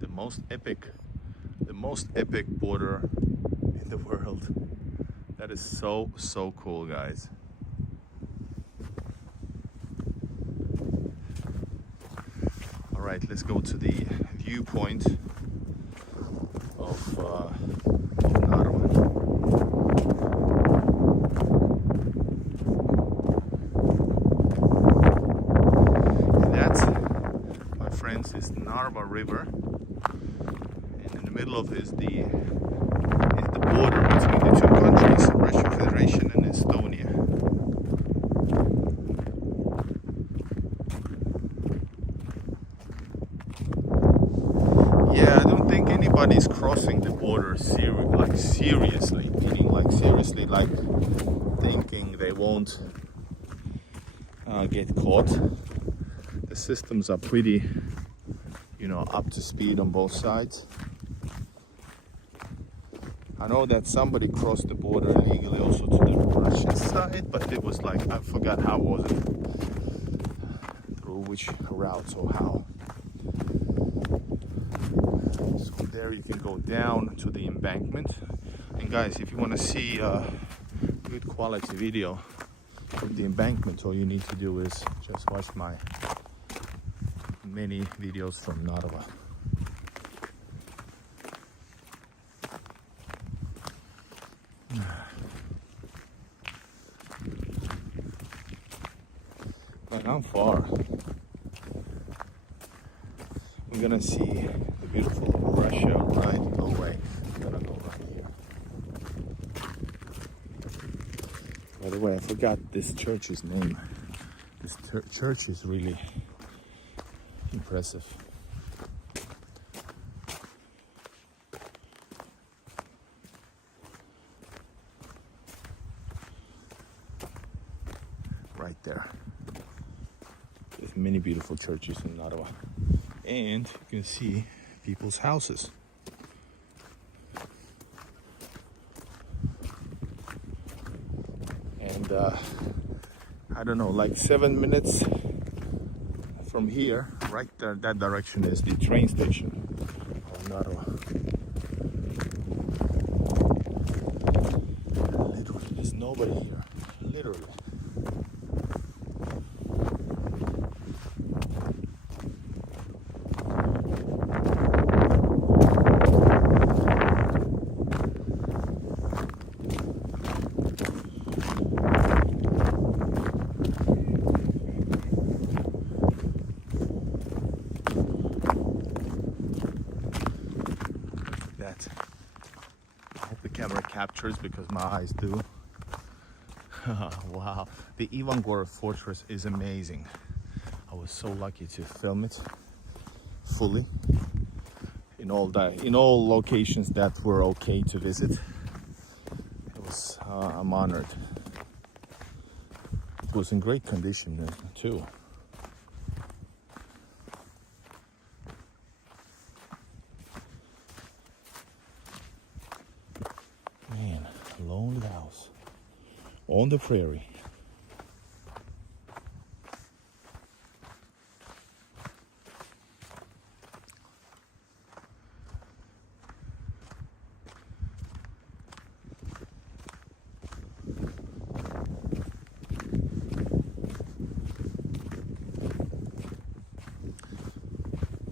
The most epic border in the world. That is so cool, guys. All right, let's go to the viewpoint of Narva. And that, my friends, is Narva River. And in the middle of it is the border between the two countries, Russian Federation and Estonia. Yeah, I don't think anybody's crossing the border seriously, meaning like seriously, like thinking they won't get caught. The systems are pretty, up to speed on both sides. I know that somebody crossed the border illegally also to the Russian side, but it was like, I forgot how was it, through which route or how. So there you can go down to the embankment. And guys, if you want to see a good quality video of the embankment, all you need to do is just watch my many videos from Narva. But I'm far. We're gonna see the beautiful Russia right away. I'm gonna go right here. By the way, I forgot this church's name. This church is really impressive. Right there. There's many beautiful churches in Narva. And you can see people's houses. And I don't know, like 7 minutes from here, right there, that direction is the train station of Narva. Literally, there's nobody here. Literally. I hope the camera captures because my eyes do. Wow, the Ivangorod fortress is amazing. I was so lucky to film it fully in all locations that were okay to visit. It was I'm honored. It was in great condition too. Man, lonely house on the prairie.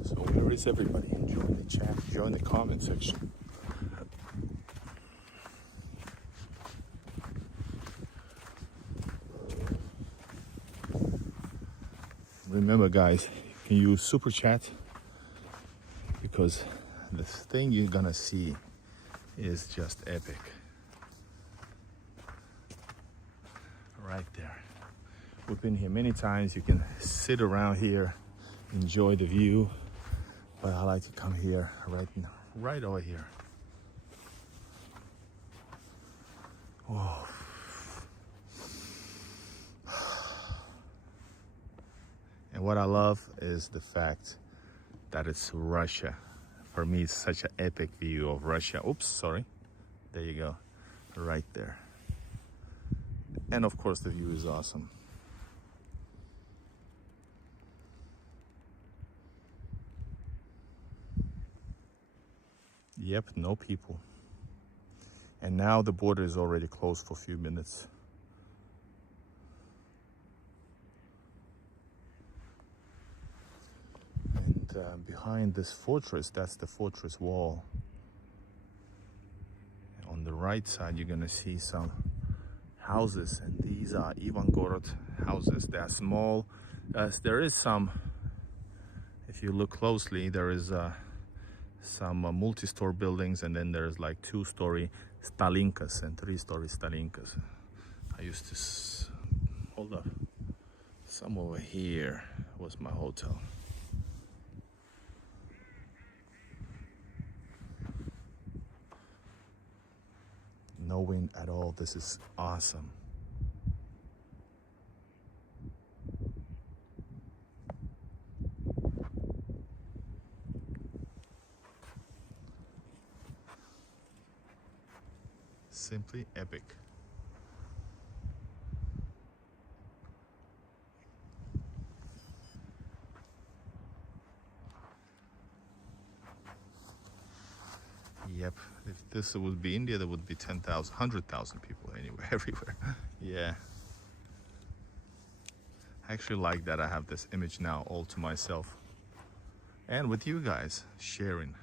So where is everybody? Join the chat, join the comment section. Remember guys, you can use super chat because the thing you're gonna see is just epic. Right there. We've been here many times. You can sit around here, enjoy the view, but I like to come here right over here. Whoa. And what I love is the fact that it's Russia. For me, it's such an epic view of Russia. Oops, sorry. There you go, right there. And of course, the view is awesome. Yep, no people. And now the border is already closed for a few minutes. And behind this fortress, that's the fortress wall. On the right side, you're gonna see some houses, and these are Ivangorod houses. They are small. There is some, if you look closely, there is some multi-store buildings, and then there's like 2-story stalinkas and 3-story stalinkas. I used to hold up. Some over here was my hotel. No wind at all. This is awesome. Simply epic. Yep, if this would be India, there would be 10,000, 100,000 people anywhere, everywhere. Yeah. I actually like that I have this image now all to myself. And with you guys, sharing.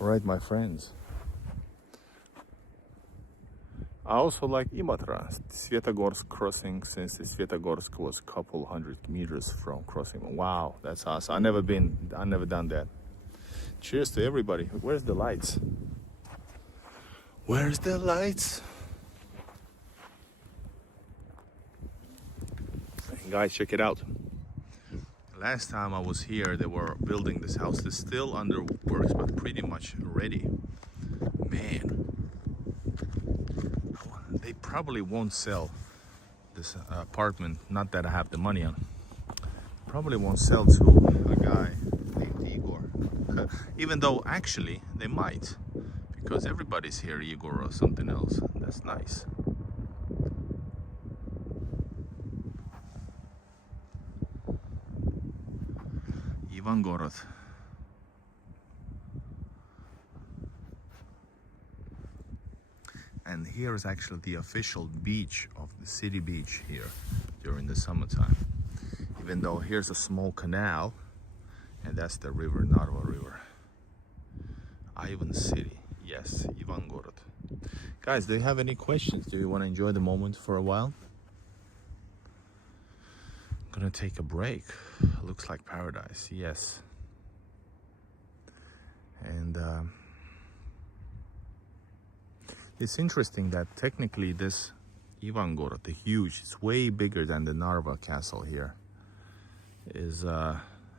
All right, my friends. I also like Imatra, Svetogorsk crossing, since Svetogorsk was a couple 100 meters from crossing. Wow, that's awesome. I've never done that. Cheers to everybody. Where's the lights? Where's the lights? Guys, check it out. Last time I was here, they were building this house. It's still under works, but pretty much ready. Man, they probably won't sell this apartment. Not that I have the money on. Probably won't sell to a guy named Igor. Even though actually they might, because everybody's here Igor or something else. That's nice. Ivangorod. And here is actually the official beach of the city beach here during the summertime. Even though here's a small canal, and that's the river, Narva River. Ivan City, yes, Ivangorod. Guys, do you have any questions? Do you want to enjoy the moment for a while? I'm gonna take a break. Looks like paradise, yes. And it's interesting that technically this Ivangorod, the huge, it's way bigger than the Narva castle here, is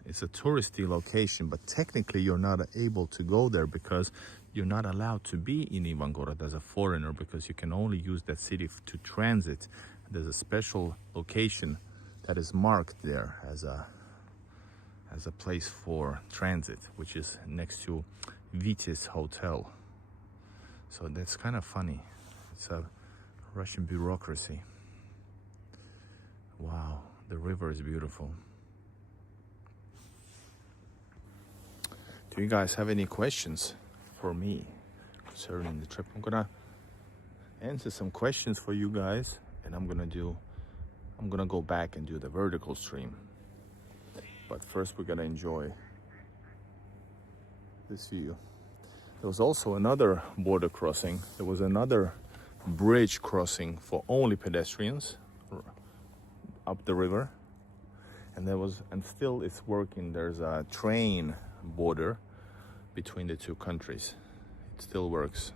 it's a touristy location, but technically you're not able to go there because you're not allowed to be in Ivangorod as a foreigner, because you can only use that city to transit. There's a special location that is marked there as a place for transit, which is next to Vitis Hotel. So that's kind of funny. It's a Russian bureaucracy. Wow, the river is beautiful. Do you guys have any questions for me concerning the trip? I'm gonna answer some questions for you guys, and I'm gonna go back and do the vertical stream. But first we're gonna enjoy this view. There was also another border crossing. There was another bridge crossing for only pedestrians up the river. And still it's working. There's a train border between the two countries. It still works.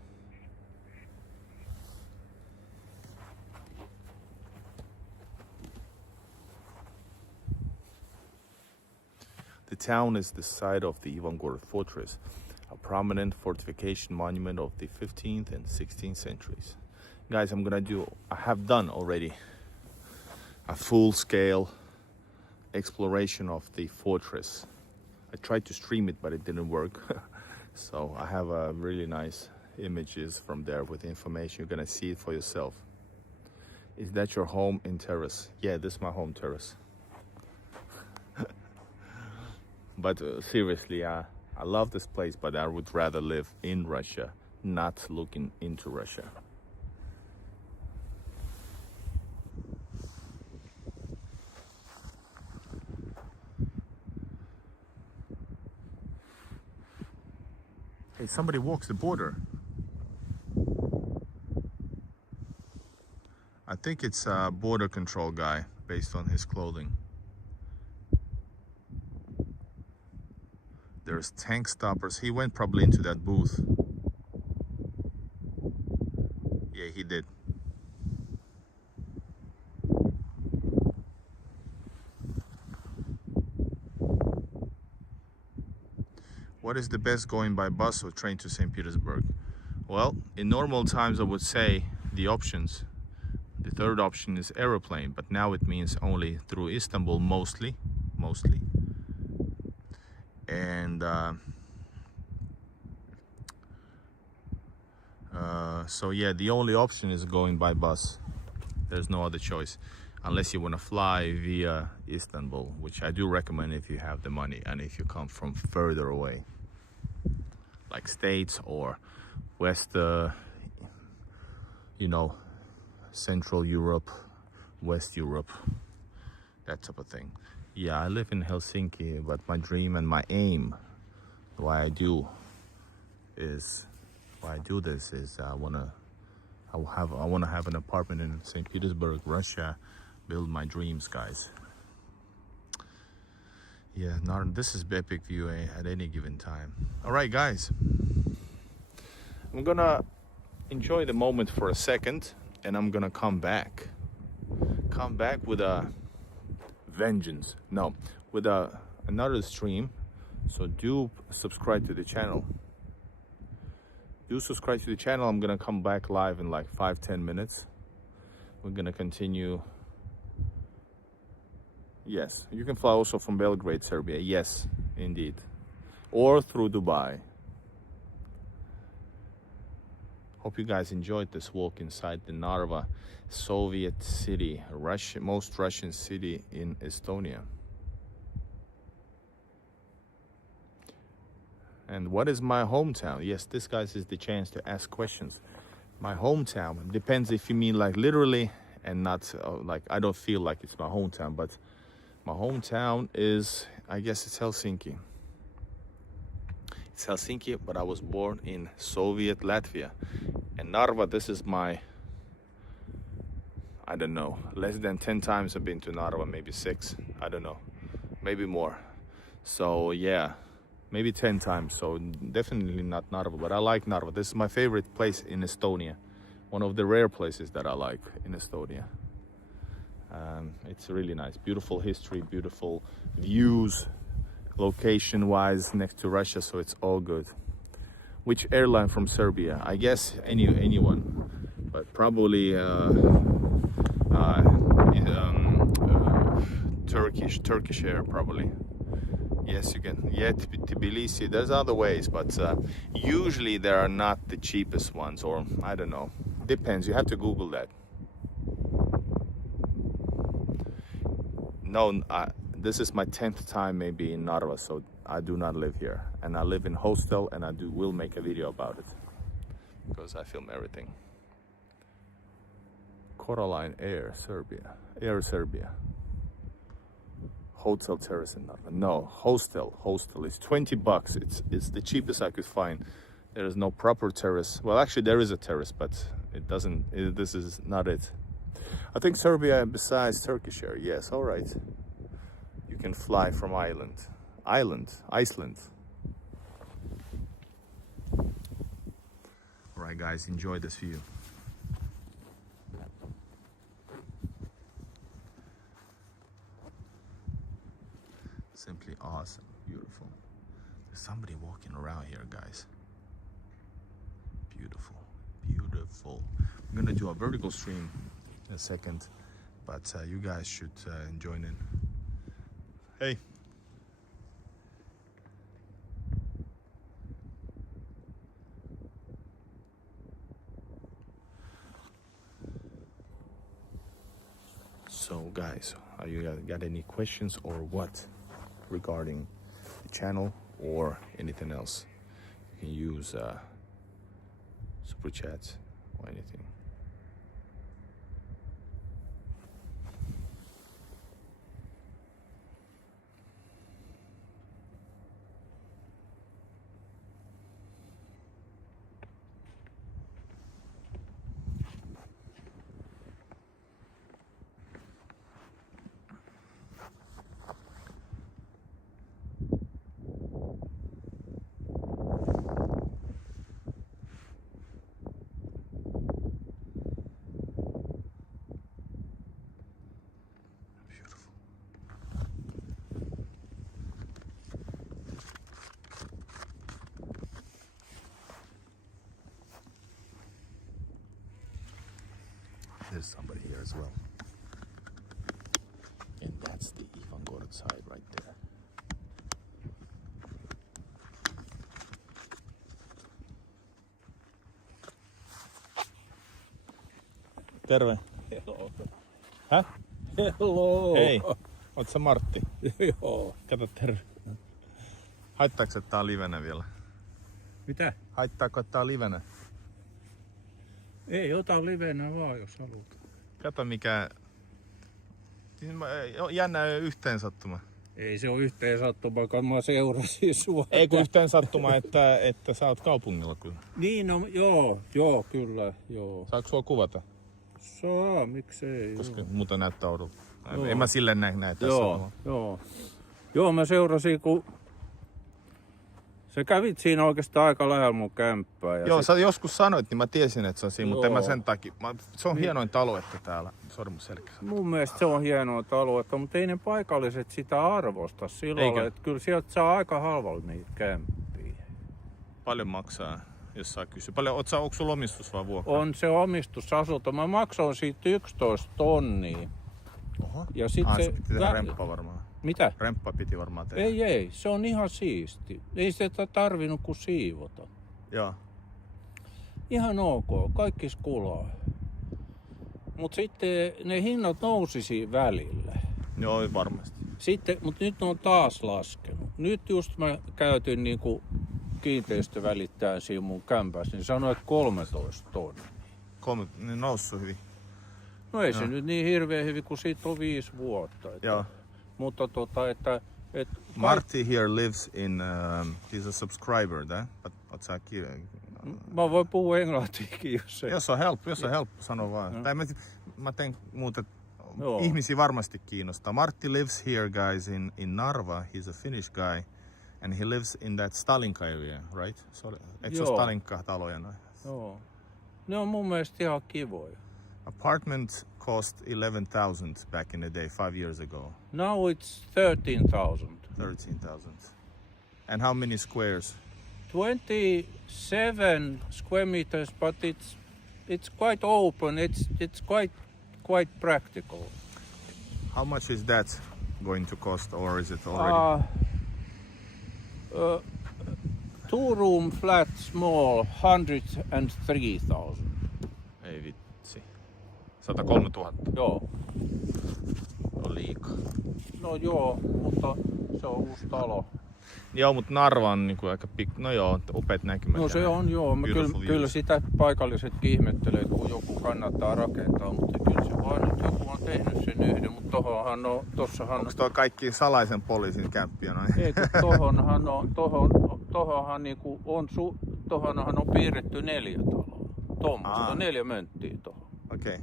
The town is the site of the Ivangorod fortress, a prominent fortification monument of the 15th and 16th centuries. Guys, I have done already a full-scale exploration of the fortress. I tried to stream it, but it didn't work. So I have really nice images from there with information. You're gonna see it for yourself. Is that your home in terrace? Yeah, this is my home terrace. But seriously, I love this place, but I would rather live in Russia, not looking into Russia. Hey, somebody walks the border. I think it's a border control guy based on his clothing. There's tank stoppers. He went probably into that booth. Yeah, he did. What is the best going by bus or train to St. Petersburg? Well, in normal times I would say the options. The third option is aeroplane, but now it means only through Istanbul mostly. And so yeah, the only option is going by bus. There's no other choice, unless you want to fly via Istanbul, which I do recommend if you have the money and if you come from further away, like States or West, Central Europe, West Europe, that type of thing. Yeah, I live in Helsinki, but my dream and my aim, why I do this is I wanna have an apartment in St. Petersburg, Russia, build my dreams, guys. Yeah, this is epic view at any given time. All right, guys, I'm gonna enjoy the moment for a second, and I'm gonna come back with a vengeance. No, with another stream. So do subscribe to the channel. I'm gonna come back live in like 5-10 minutes. We're gonna continue. Yes, you can fly also from Belgrade, Serbia. Yes, indeed, or through Dubai. Hope you guys enjoyed this walk inside the Narva, Soviet city, most Russian city in Estonia. And what is my hometown? Yes, this, guys, is the chance to ask questions. My hometown depends if you mean like literally and not like I don't feel like it's my hometown, but my hometown is, I guess it's Helsinki. It's Helsinki, but I was born in Soviet Latvia. And Narva, this is my, I don't know, less than 10 times I've been to Narva, maybe 6, I don't know, maybe more. So yeah, maybe 10 times. So definitely not Narva, but I like Narva. This is my favorite place in Estonia. One of the rare places that I like in Estonia. It's really nice. Beautiful history, beautiful views, location-wise next to Russia, so it's all good. Which airline from Serbia? I guess anyone, but probably Turkish Air probably. Yes, you can. Yeah, Tbilisi. There's other ways, but usually they are not the cheapest ones, or I don't know. Depends. You have to Google that. No, this is my 10th time maybe in Narva, so I do not live here, and I live in hostel, and I will make a video about it because I film everything. Coraline Air Serbia. Hotel terrace in Narva. No, hostel is $20. It's the cheapest I could find. There is no proper terrace. Well, actually there is a terrace, but this is not it. I think Serbia besides Turkish Air. Yes, all right. You can fly from Iceland. All right, guys, enjoy this view. Simply awesome, beautiful. There's somebody walking around here, guys. Beautiful, beautiful. I'm gonna do a vertical stream in a second, but you guys should join in. Hey. So guys, you got any questions or what regarding the channel or anything else? You can use super chats or anything. There's somebody here as well. And that's the Ivangorod side right there. Terve. Hello. Häh? Hello. Hei. Oot sä Martti? Joo. Kato, terve. Haittaako, että tää on livenä vielä? Mitä? Haittaako, että tää on livenä? Ei, ota livenä vaan, jos haluat. Kato mikä... Jännä yhteen sattuma. Ei se ole yhteen sattuma, kun mä seurasin sua. Ei kun yhteen sattuma, että sä oot kaupungilla kyllä. Niin, no joo, kyllä, joo. Saako sua kuvata? Saa, miksei. Koska joo. muuta näyttää oudolta. En mä silleen näe tässä. Joo, mä seurasin, kun sä kävit siinä oikeastaan aika lähellä mun kämppää. Ja joo, sä joskus sanoit, niin mä tiesin, että se on siinä, mutta en mä sen takia. Se on niin. hienointa aluetta täällä. Sori mun selkä. Mun mielestä se on hienointa aluetta, mutta ei ne paikalliset sitä arvosta silloin. Että kyllä sieltä saa aika halvalla niitä kämppiä. Paljon maksaa, jos saa kysyä. Onko sulla omistus vai vuokra? On se omistusasunto. Mä maksoin siitä 11 tonnia. Oho. Ja sit se piti tehdä remppa varmaan. Mitä? Remppa piti varmaan tehdä. Ei, se on ihan siisti. Ei sitä tarvinnut kuin siivota. Joo. Ihan ok, kaikki skulaa. Mut sitten ne hinnat nousisi välillä. Joo, varmasti. Sitten, mut nyt ne on taas laskenut. Nyt just mä käytin niinku kiinteistövälittäjän siinä mun kämpässä, niin sanoin, että 13 tonnia. Ne noussut hyvin. No ei se nyt niin hirveän hyvin, kun siitä on 5 vuotta. Joo. Mutta että Marty here lives in, he's a subscriber, mä voin puhua englantiakin, jos se... Jos on helppo, sano vaan. Tai mä teen muuta, ihmisiä varmasti kiinnostaa. Marty lives here, guys, in Narva. He's a Finnish guy. And he lives in that Stalinka area, right? So, eikö se Joo. ole Stalinka-taloja noin? Joo. Ne on mun mielestä ihan kivoja. Apartment cost 11,000 back in the day, 5 years ago. Now it's 13,000. 13,000. And how many squares? 27 square meters, but it's quite open. It's quite practical. How much is that going to cost, or is it already? 2-room flat small 103,000. Ei vitsi. 103 000. Joo. On liikaa. No joo, mutta se on uusi talo. Joo, mutta Narva on niinku aika no joo, upeat näkymät. No se on joo, kyllä sitä paikallisetkin ihmettelee, kun joku kannattaa rakentaa, mutta kyllä se vaan nyt joku on tehnyt sen yhden, mutta tossahan Onko toi kaikki salaisen poliisin kämppiä noin? Ei, kun tohonhan on piirretty 4 taloa. Tuommoista 4 mönttiä tohon. Okei.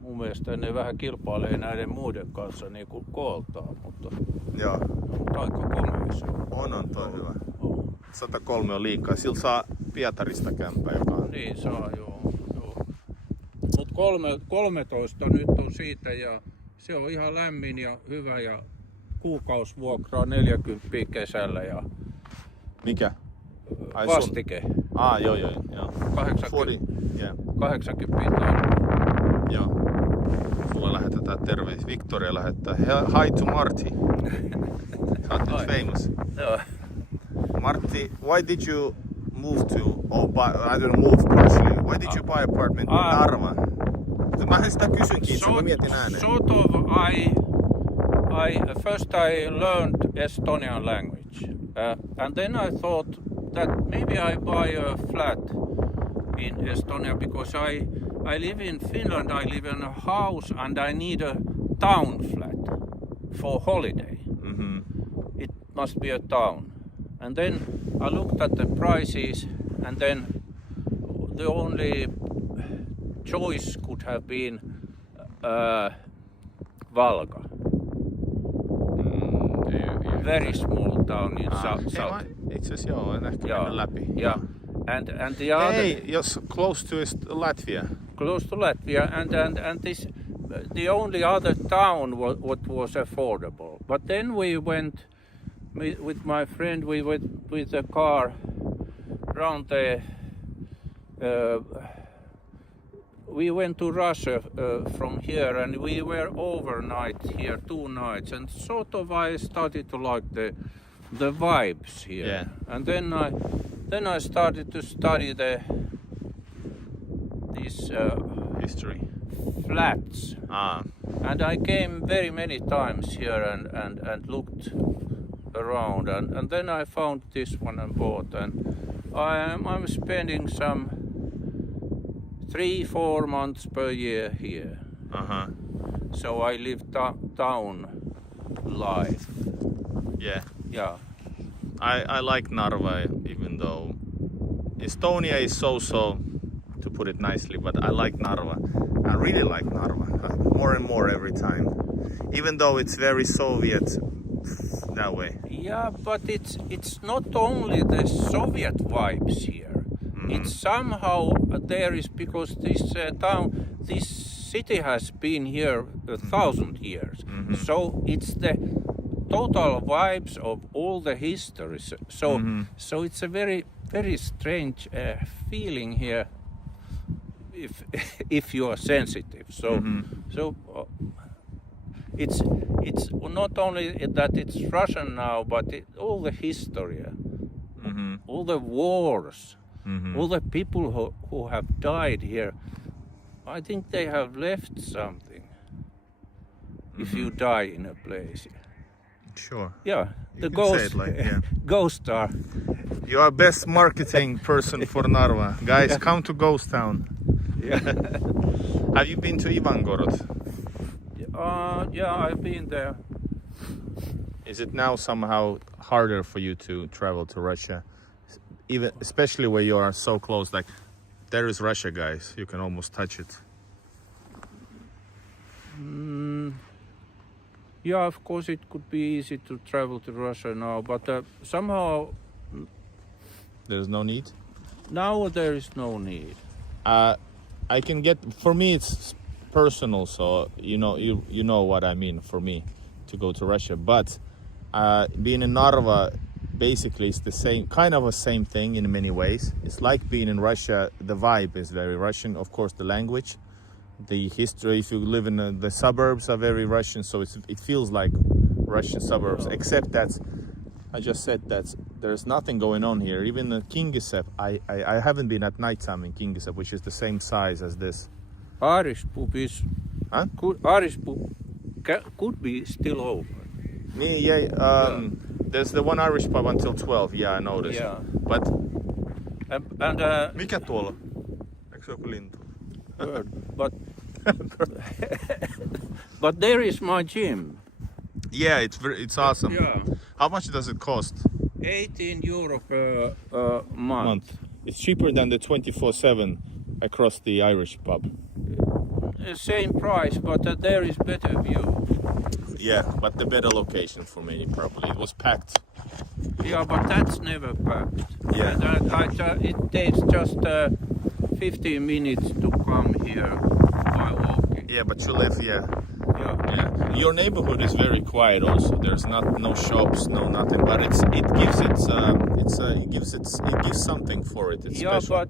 Mun mielestä ne vähän kilpailee näiden muiden kanssa niin kuin kooltaan, mutta Joo. aika komea se on. On toi hyvä. 103 on liikaa. Sillä saa Pietarista kämpää, joka on... Niin saa, joo. Mut 13 nyt on siitä ja se on ihan lämmin ja hyvä ja kuukausvuokraa 40 kesällä ja Mikä? vastike. Joo. 80 yeah. 80 Joo. Sulle lähetetään terveisiä. Victoria lähettää. Hi to Marty. Sä oot nyt famous. Joo. Marty, why did you move to, I don't move personally, why did you buy apartment in Narva? Mähän sitä kysynkin, mä mietin ääneen. Sort of, first I learned Estonian language. And then I thought that maybe I buy a flat in Estonia because I live in Finland, I live in a house and I need a town flat for holiday. Mm-hmm. It must be a town. And then I looked at the prices and then the only choice could have been Valga. Very small town in south. Itse asiassa joo, en ehkä mennä läpi. Yeah. And the other... Hey, you're close to Latvia. Close to Latvia and this the only other town what was affordable. But then we went with my friend, we went with a car around the we went to Russia from here and we were overnight here 2 nights and sort of I started to like the vibes here. Yeah. And then I started to study these History. flats. And I came very many times here and looked around and then I found this one and bought and I'm spending some 3-4 months per year here. So I live town life. Yeah. I like Narva, even though Estonia is so, to put it nicely, but I like Narva. I really like Narva, more and more every time. Even though it's very Soviet that way. Yeah, but it's not only the Soviet vibes here. Mm-hmm. It's somehow there is because this city has been here 1,000 years. Mm-hmm. So it's the total vibes of all the histories. So it's a very, very strange feeling here if you are sensitive. So it's not only that it's Russian now, but all the history, all the wars, all the people who have died here. I think they have left something. If you die in a place. Sure. Yeah, the ghost, ghost star. You are best marketing person for Narva. Guys, come to Ghost Town. Yeah. Have you been to Ivangorod? Yeah, I've been there. Is it now somehow harder for you to travel to Russia? Even especially where you are so close, like there is Russia, guys. You can almost touch it. Yeah, of course it could be easy to travel to Russia now, but somehow There's no need. now there is no need. I can get, for me it's personal, so you know what I mean for me to go to Russia. But being in Narva, basically it's the same kind of a same thing in many ways. It's like being in Russia. The vibe is very Russian, of course. The language, the history. If you live in the suburbs are very Russian, so it feels like Russian suburbs. Except that I just said that there's nothing going on here. Even the Kingisepp, I haven't been at nighttime in Kingisepp, which is the same size as this. Irish pub is Huh? Irish pub could be still open. There's the one Irish pub until 12. Yeah, I noticed. Yeah. But And mikä tuolla? Eikö se joku lintu? bird, but there is my gym. Yeah, it's awesome. Yeah. How much does it cost? €18 per month. It's cheaper than the 24/7 across the Irish pub. Same price, but there is better view. Yeah, but the better location for me probably. It was packed. Yeah, but that's never packed. Yeah. And it takes just 15 minutes to come here by walking. Yeah, but you live, yeah. Yeah. Your neighborhood is very quiet also. There's no shops, no nothing, but it gives something for it. It's Yeah, special.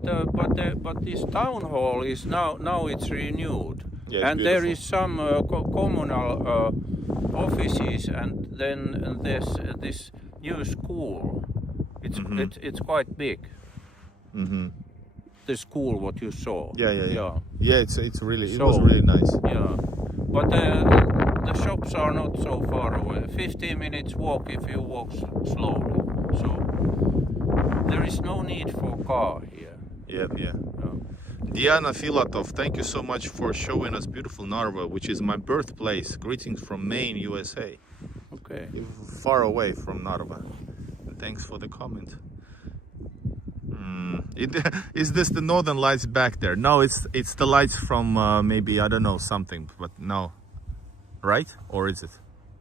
but this town hall is now it's renewed, Yeah, it's and there beautiful. is some communal offices, and then there's this new school. It's quite big. Mm-hmm. The school what you saw. Yeah. Yeah, it's really, it So- was really nice. Yeah, but the shops are not so far away. 15 minutes walk if you walk slowly. So there is no need for car here. Yeah. Yeah. Diana Filatov, thank you so much for showing us beautiful Narva, which is my birthplace. Greetings from Maine, USA. Okay. Far away from Narva. Thanks for the comment. Is this the northern lights back there? No, it's the lights from maybe, I don't know, something, but no. Right? Or is it?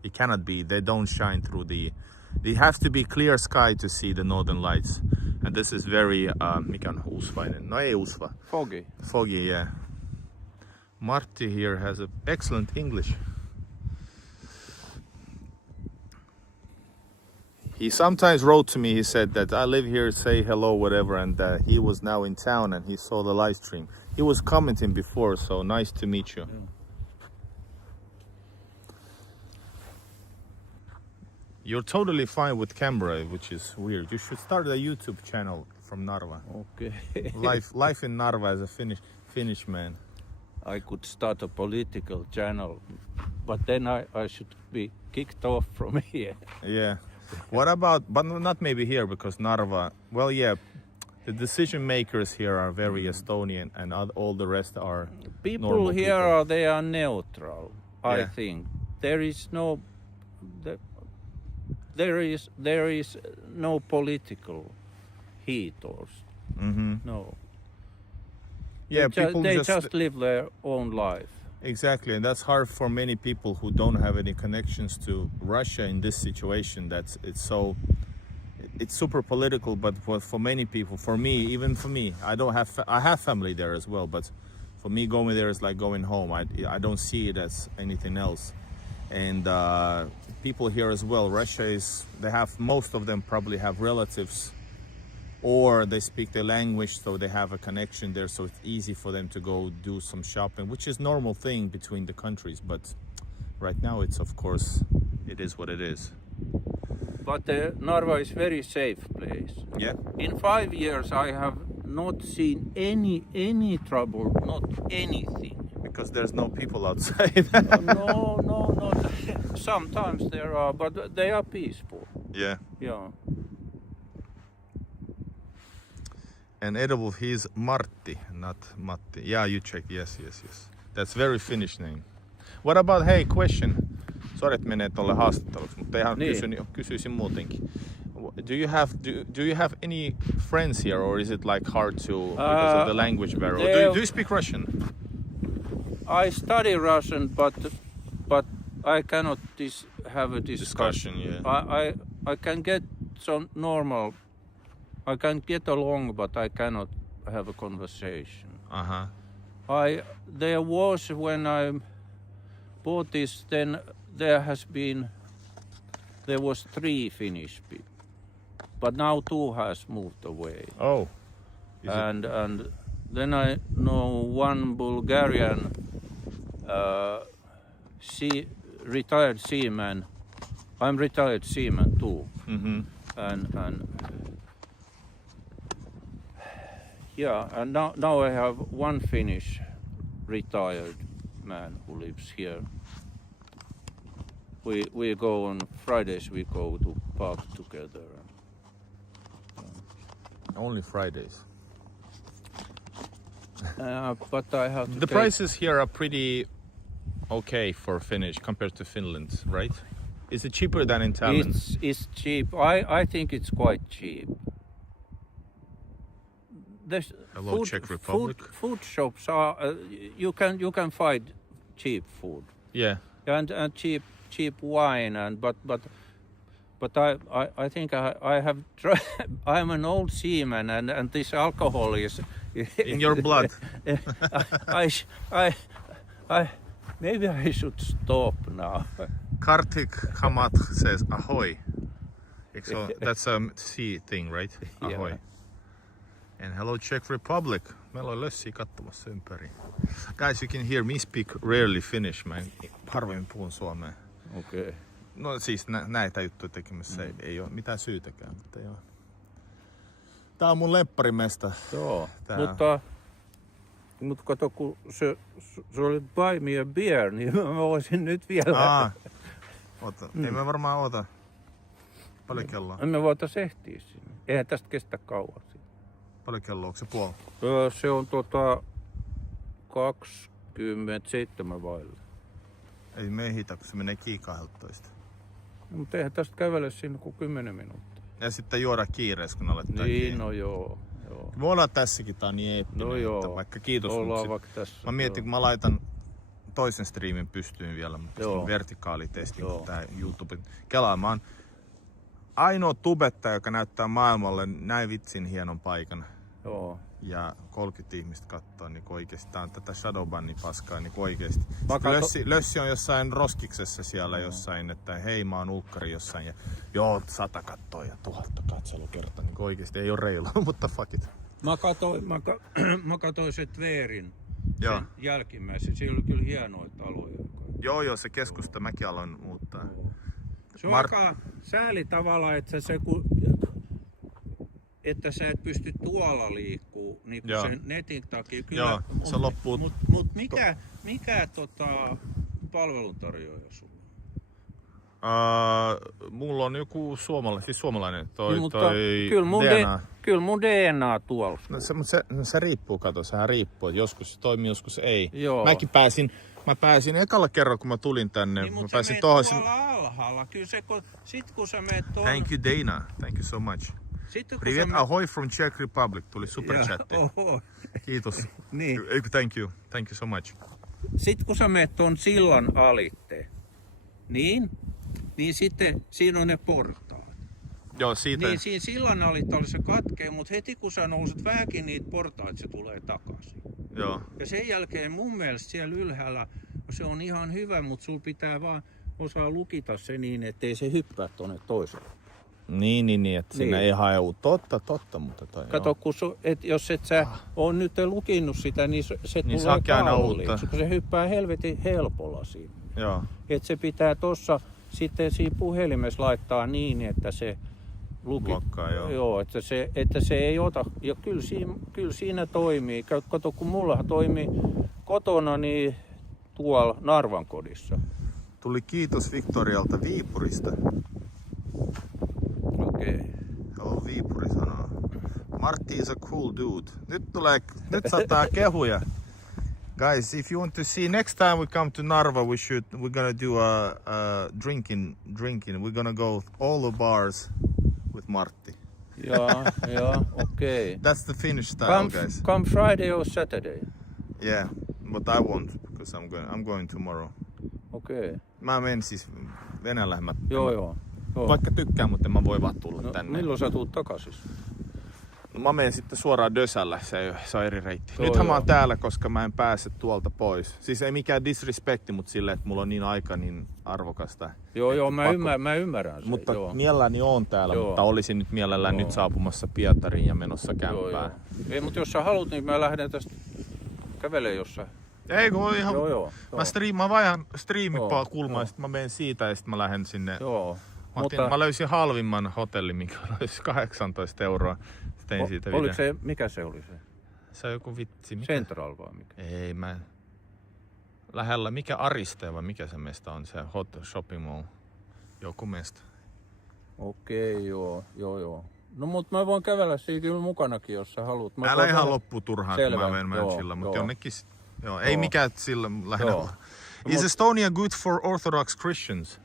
It cannot be. They don't shine through the... It has to be clear sky to see the northern lights. And this is very... mikä on usvainen? No ei usva. Foggy. Foggy, yeah. Marty here has an excellent English. He sometimes wrote to me, he said that I live here, say hello, whatever, and he was now in town and he saw the live stream. He was commenting before, so nice to meet you. Yeah. You're totally fine with camera, which is weird. You should start a YouTube channel from Narva. Okay. Life in Narva as a Finnish man. I could start a political channel, but then I should be kicked off from here. Yeah. What about, but not maybe here, because Narva, well, yeah, the decision makers here are very Estonian, and all the rest are People normal here people. they are neutral. I Yeah. think there is no there is no political heat or no. Yeah, people they just live their own life. Exactly, and that's hard for many people who don't have any connections to Russia in this situation. It's super political, but for many people, for me, even for me, I have family there as well, but for me, going there is like going home. I don't see it as anything else. And people here as well, most of them probably have relatives, or they speak the language, so they have a connection there, so it's easy for them to go do some shopping, which is normal thing between the countries. But right now, it is what it is. But Narva is very safe place. Yeah. In 5 years, I have not seen any trouble, not anything. Because there's no people outside. No. Sometimes there are, but they are peaceful. Yeah. Yeah. And Edwulf, he's Martti, not Matti. Yeah, you checked. Yes. That's very Finnish name. What about, hey, question. Sorry, että menee tolle haastatteluksi, mutta ihan kysyisin muutenkin. Do you have any friends here, or is it like hard to because of the language barrier? Do you speak Russian? I study Russian, but I cannot have a discussion. Yeah. I can get some normal. I can get along, but I cannot have a conversation. There was when I bought this. Then there was 3 Finnish people, but now 2 has moved away. Oh. And then I know 1 Bulgarian retired seaman. I'm retired seaman too. Mm-hmm. And yeah, and now I have 1 Finnish retired man who lives here. We go on Fridays. We go to pub together. Only Fridays. But I have to. The prices here are pretty okay for Finnish compared to Finland, right? Is it cheaper than in Tallinn? It's cheap. I think it's quite cheap. Hello, Czech Republic. Food shops are you can find cheap food. Yeah. And cheap wine but I think I have tried. I'm an old seaman and this alcohol is in your blood. I maybe I should stop now. Kartik Kamat says ahoy. So that's a sea thing, right? Ahoy. Yeah. And hello Czech Republic. Meillä on lössiä katsomassa ympäri. Guys, you can hear me speak rarely Finnish. Mä harvemmin puhun suomea. Okay. No siis näitä juttuja tekemässä ei ole mitään syytäkään. Mutta joo. Tää on mun lempparimesta. Joo, mutta kato, kun se oli buy me a beer, niin mä voisin nyt vielä. Ota. Ei me varmaan ota. Paljon kelloa? Me voitais ehtiä sinne. Eihän tästä kestä kauan. Paljon kelloa? Onko se puoli? Se on 27 vailla. Ei me ehitä, kun se menee kiikaheltoista. No, mutta eihän tästä kävele sinne kuin 10 minuuttia. Ja sitten juoda kiireessä, kun alettaa kiinni. No joo. Me ollaan tässäkin, tää on niin eeppinen. No joo. Vaikka kiitos. Ollaan vaikka tässä. Mä mietin, kun mä laitan toisen striimin pystyyn vielä, mutta se on vertikaalitesti, kun tää YouTuben kelaa. Mä oon ainoa tubettaja, joka näyttää maailmalle näin vitsin hienon paikan. Joo. Ja 30 ihmistä kattoo niin oikeesti. Tää on tätä shadowbannin paskaa niin oikeesti. Lössi on jossain roskiksessa siellä jossain, että hei mä oon ulkkari jossain ja 100 kattoo ja 1000 katselukertaa. Niin oikeesti ei oo reilua, mutta fuck it. Mä katsoin se Tverin sen jälkimmäisen. Siellä oli kyllä hienoja taloja. Joo, se keskusta mäkin aloin muuttaa. Se on aika sääli tavalla, että että sä et pysty tuolla liikkuu niin kuin sen netin takia. Kyllä, joo, se loppuu. Mut mikä palveluntarjoaja sulla? Mulla on joku suomalainen Kyllä mun DNA tuolla. No se riippuu, kato, sehän riippuu, että joskus se toimii, joskus ei. Joo. Mä pääsin ekalla kerralla, kun mä tulin tänne. Niin, mä pääsin tuohon. Tuolla alhaalla. Kyllä se, kun sä meet tuolla. Thank you Dana, thank you so much. Privet ahoy from Czech Republic, tuli superchatti. Kiitos. Niin. Thank you so much. Sitten kun sä meet tuon sillan alitte, niin sitten siinä on ne portaat. Joo, siitä. Niin siinä sillan alitte se katkee, mutta heti kun sä nouset vähänkin niitä portaita, se tulee takaisin. Joo. Ja sen jälkeen mun mielestä siellä ylhäällä se on ihan hyvä, mutta sul pitää vaan osaa lukita se niin, ettei se hyppää tuonne toiselle. Niin, että siinä ei hajuu. Totta, mutta kato, kun jos et sä on nyt lukinnut sitä, niin se niin tulee kalliiksi, kun se hyppää helvetin helpolla siinä. Joo. Et se pitää tossa sitten siinä puhelimessa laittaa niin, että se blokkaa, joo, että se ei ota. Ja kyllä siinä toimii. Kato, kun mullahan toimii kotona niin tuolla Narvan kodissa. Tuli kiitos Victorialta Viipurista. Okei. Joo, Viipuri sanoo. Martti is a cool dude. Nyt sataa kehuja. Guys, if you want to see, next time we come to Narva, we're gonna do a drinking. We're gonna go all the bars with Martti. Yeah, okay. That's the Finnish style, guys. Come Friday or Saturday. Yeah, but I won't because I'm going tomorrow. Okay. Mä menen siis Venäjällä. Joo. Vaikka tykkään, mutta mä voi vaan tulla tänne. Milloin sä tuut takaisin? No, mä menen sitten suoraan Dösällä, se on eri reitti. Nythän mä oon täällä, koska mä en pääse tuolta pois. Siis ei mikään disrespekti, mutta silleen, että mulla on niin aika niin arvokasta. Joo, mä ymmärrän sen. Mutta mielelläni oon täällä, mutta olisin nyt mielellään nyt saapumassa Pietariin ja menossa kämppään. Ei, mutta jos sä haluat, niin mä lähden tästä kävelemään jossain. Ei kun ihan... Joo. Mä vaihdan striimikulmaa ja sitten mä menen siitä ja sitten mä lähden sinne. Joo. Mä löysin halvimman hotellin, mikä olisi 18 €. Tein siitä oliko se, mikä se oli se? Se on joku vitsi. Mikä? Central vai mikä? Ei, lähellä, mikä Ariste vai mikä se mesta on, se hot shopping mall. Joku mesta. Okei, joo. No mut mä voin kävellä siinä kyllä mukanakin, jos sä haluat. Älä ihan loppu turhaan, kun mä menen sillä, mutta jonnekin... Joo, ei mikään sillä lähinnä. Is Estonia good for Orthodox Christians?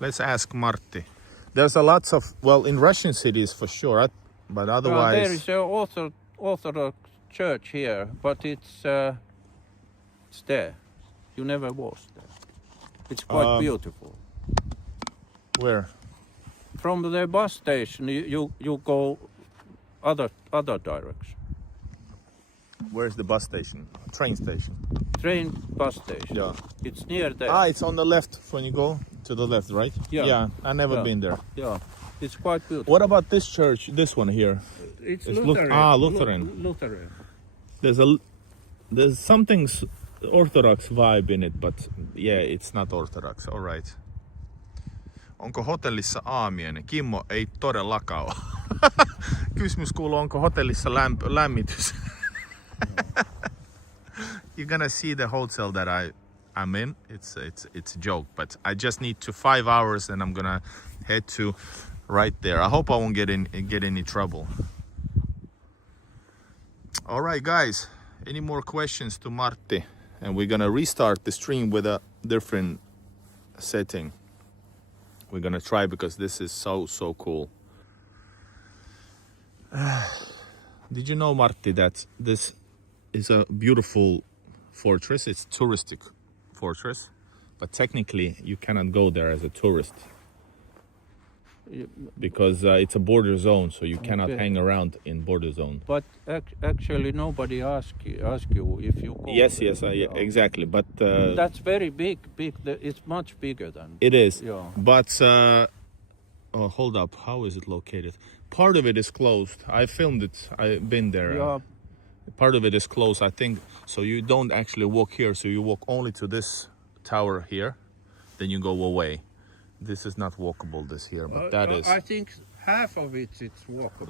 Let's ask Martti. There's a lots of, well, in Russian cities for sure, but otherwise... There is an Orthodox church here, but it's there. You never was there. It's quite beautiful. Where? From the bus station, you go other direction. Where's the bus station? Train station? Train bus station. Yeah. It's near there. It's on the left when you go to the left, right? Yeah, I've never been there. Yeah, it's quite beautiful. What about this church, this one here? It's Lutheran. Lutheran. Lutheran. There's something Orthodox vibe in it, but yeah, it's not Orthodox. All right. Onko hotellissa aamiainen? Kimmo, ei todellakaan ole. Kysymys kuuluu, onko hotellissa lämmitys? You're gonna see the hotel that I'm in. It's a joke, but I just need 5 hours and I'm gonna head to right there. I hope I won't get any trouble. All right, guys. Any more questions to Martti? And we're gonna restart the stream with a different setting. We're gonna try because this is so cool. Did you know, Martti, that this is a beautiful fortress? It's a touristic fortress, but technically you cannot go there as a tourist because it's a border zone, so you cannot hang around in border zone. But actually, nobody ask you if you go. Yes, exactly. But that's very big. It's much bigger than. It is. Yeah. But hold up. How is it located? Part of it is closed. I filmed it. I've been there. Yeah. Part of it is closed, I think. So you don't actually walk here. So you walk only to this tower here. Then you go away. This is not walkable, this here, but that is. I think half of it's walkable.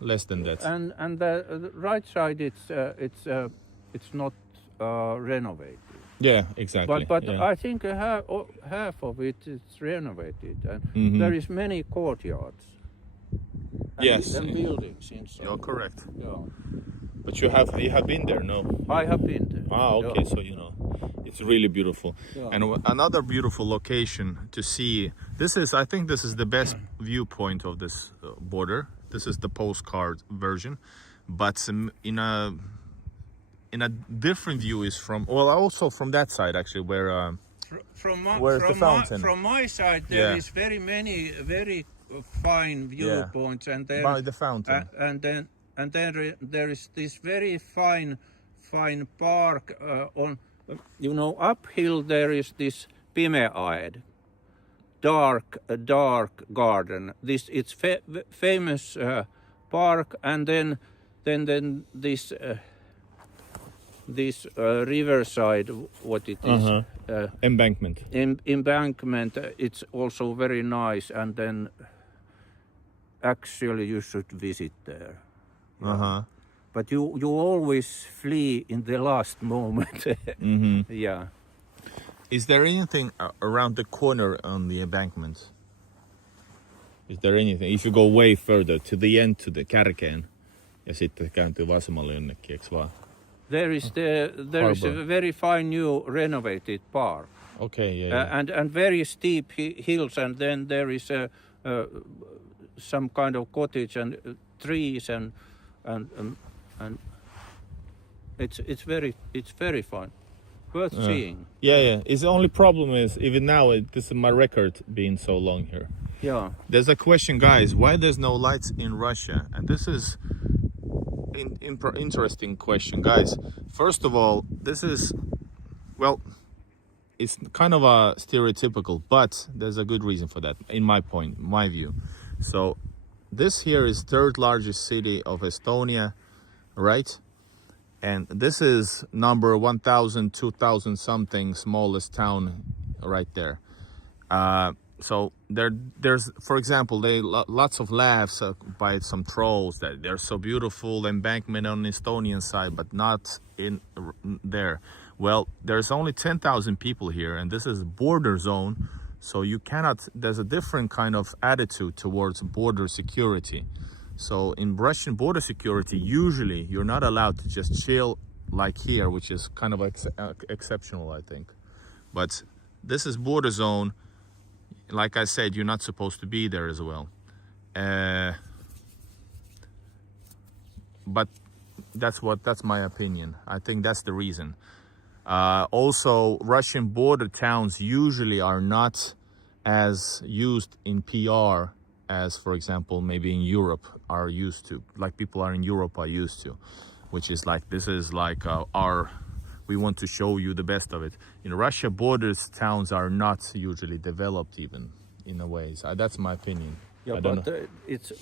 Less than that. And the right side, it's not renovated. Yeah, exactly. But yeah. I think half of it is renovated, and there is many courtyards. And buildings inside. You're correct. Yeah. But you have been there, no? I have been there. Okay, so you know. It's really beautiful. Yeah. And another beautiful location to see. I think this is the best viewpoint of this border. This is the postcard version. But in a different view is also from that side actually, where where's the fountain? From my side there is very fine viewpoints, and then by the fountain. And then there is this very fine park on. Uphill there is this pimeaed, dark garden. It's famous park, and then this riverside, what it is, embankment. Embankment. It's also very nice, and then actually you should visit there. But you always flee in the last moment. Yeah. Is there anything around the corner on the embankment? Is there anything? If you go way further to the end, to the kärkeen, ja sitten kääntyy vasemmalle jonnekin, eikö vaan? There is a very fine new renovated park. Okay, yeah. And very steep hills, and then there is some kind of cottage and trees and it's very fine. worth seeing. Yeah. It's the only problem is even now this is my record being so long here. Yeah. There's a question, guys. Why there's no lights in Russia? And this is interesting question, guys. First of all, this is it's kind of a stereotypical, but there's a good reason for that, in my view. So this here is third largest city of Estonia, right? And this is number 1,000, 2,000 something smallest town right there. So there's, for example, lots of laughs by some trolls that they're so beautiful, embankment on the Estonian side, but not in there. Well, there's only 10,000 people here, and this is border zone, so you cannot. There's a different kind of attitude towards border security. So in Russian border security, usually you're not allowed to just chill like here, which is kind of exceptional, I think. But this is border zone. Like I said, you're not supposed to be there as well. But that's my opinion. I think that's the reason. Also, Russian border towns usually are not as used in PR as, for example, maybe in Europe are used to, like people are in Europe are used to, which is like, this is like we want to show you the best of it. In Russia, borders towns are not usually developed even in a way. So that's my opinion. Yeah, but it's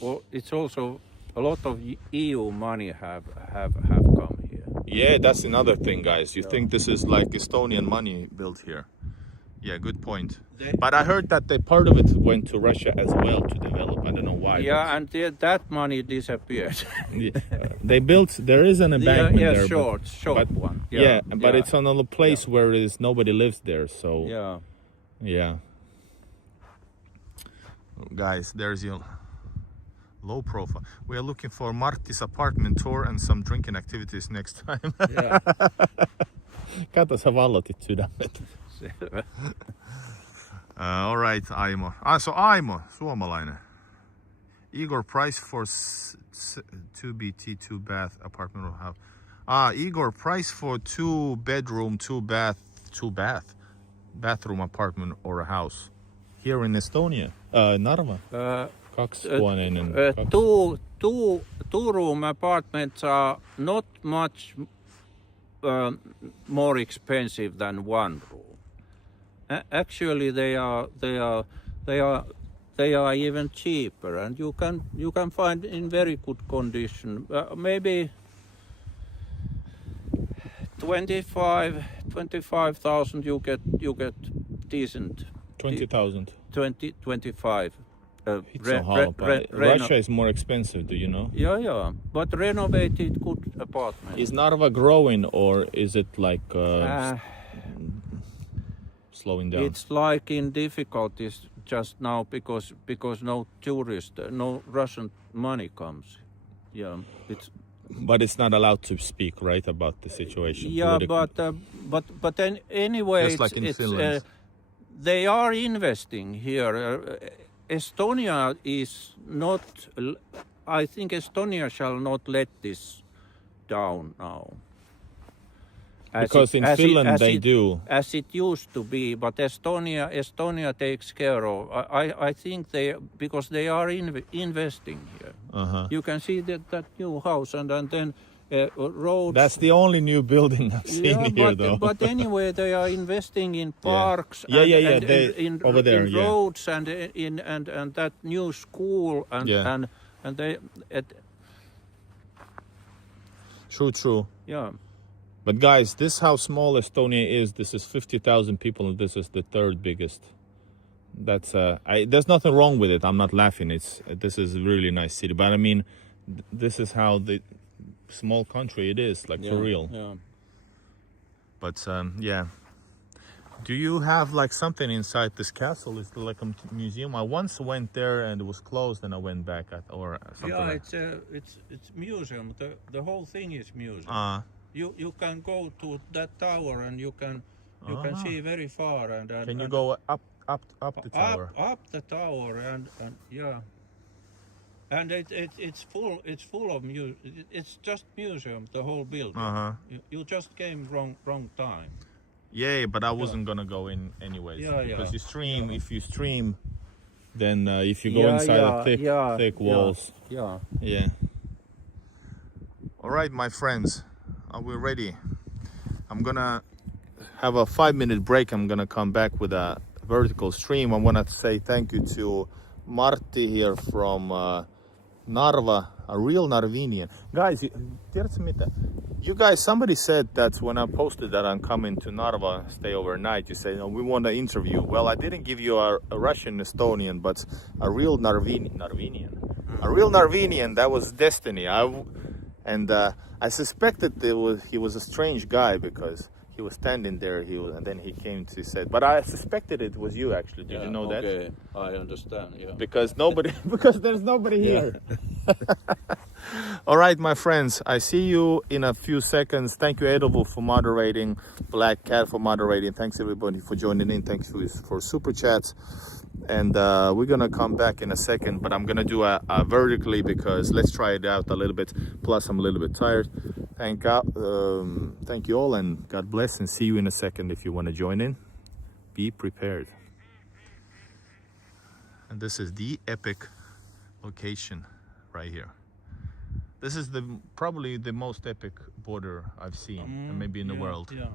also a lot of EU money have come here. Yeah, that's another thing, guys. You think this is like Estonian money built here? Yeah, good point. But I heard that part of it went to Russia as well to develop. I don't know why. Yeah, and that money disappeared. They built. There is an embankment there. Short one. Yeah, but it's on a place where nobody lives there. So yeah. Guys, there's your low profile. We are looking for Marti's apartment tour and some drinking activities next time. Yeah. Kato, sä vallotit sydämet. All right, Aimo. So Aimo, suomalainen. Igor, price for 2BT, 2-bath apartment or house. Igor, price for 2-bedroom, 2-bathroom apartment or a house here in Estonia. Narva. Two-room apartments are not much more expensive than one room. Actually, they are even cheaper, and you can find in very good condition. Maybe 25,000 you get decent. 20,000. 25. Russia is more expensive, do you know? Yeah, but renovated good apartment. Is Narva growing or is it like slowing down? It's like in difficulties just now because no tourist, no Russian money comes. Yeah, but it's not allowed to speak, right, about the situation. Yeah, but then anyway, just like in Finland. They are investing here. Estonia is not. I think Estonia shall not let this down now. Because in Finland they do. As it used to be, but Estonia takes care of. I think because they are investing here. You can see that new house and then roads. That's the only new building I've seen here, though. But anyway, they are investing in parks. Yeah. In over there, in roads and that new school and they. True. Yeah. But guys, this how small Estonia is. This is 50,000 people, and this is the third biggest. That's there's nothing wrong with it. I'm not laughing. This is a really nice city. But I mean, this is how the small country it is, like for real. Yeah. But yeah. Do you have like something inside this castle? Is it like a museum? I once went there and it was closed, and I went back or something. Yeah, like. it's museum. The whole thing is museum. You can go to that tower and you can see very far and can you go up the tower? Up the tower and yeah. And it's full of it's just museum, the whole building. You just came wrong time. Yeah, but I wasn't gonna go in anyways. Yeah, because yeah. you stream. If you stream, then if you go inside the thick walls. Yeah. Yeah. All right, my friends, are we ready? I'm gonna have a 5-minute break. I'm gonna come back with a vertical stream. I want to say thank you to Martti here from Narva, a real Narvinian. Guys, you guys, somebody said that when I posted that I'm coming to Narva, stay overnight, you say, no, we want an interview. Well, I didn't give you a Russian Estonian, but a real Narvinian. A real Narvinian, that was destiny. I suspected he was a strange guy because he was standing there, and then he came to say, but I suspected it was you actually. Did you know that? Okay, I understand. Yeah. Because there's nobody here. All right, my friends, I see you in a few seconds. Thank you, Edovo, for moderating, Black Cat for moderating. Thanks everybody for joining in. Thanks for super chats. And we're gonna come back in a second, but I'm gonna do a vertically because let's try it out a little bit. Plus, I'm a little bit tired. Thank you all, and God bless, and see you in a second. If you want to join in, be prepared. And this is the epic location right here. This is probably the most epic border I've seen, and maybe in the world. Yeah.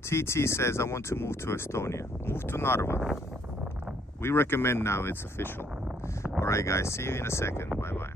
TT says, I want to move to Estonia. Move to Narva. We recommend now, it's official. All right, guys, see you in a second. Bye-bye.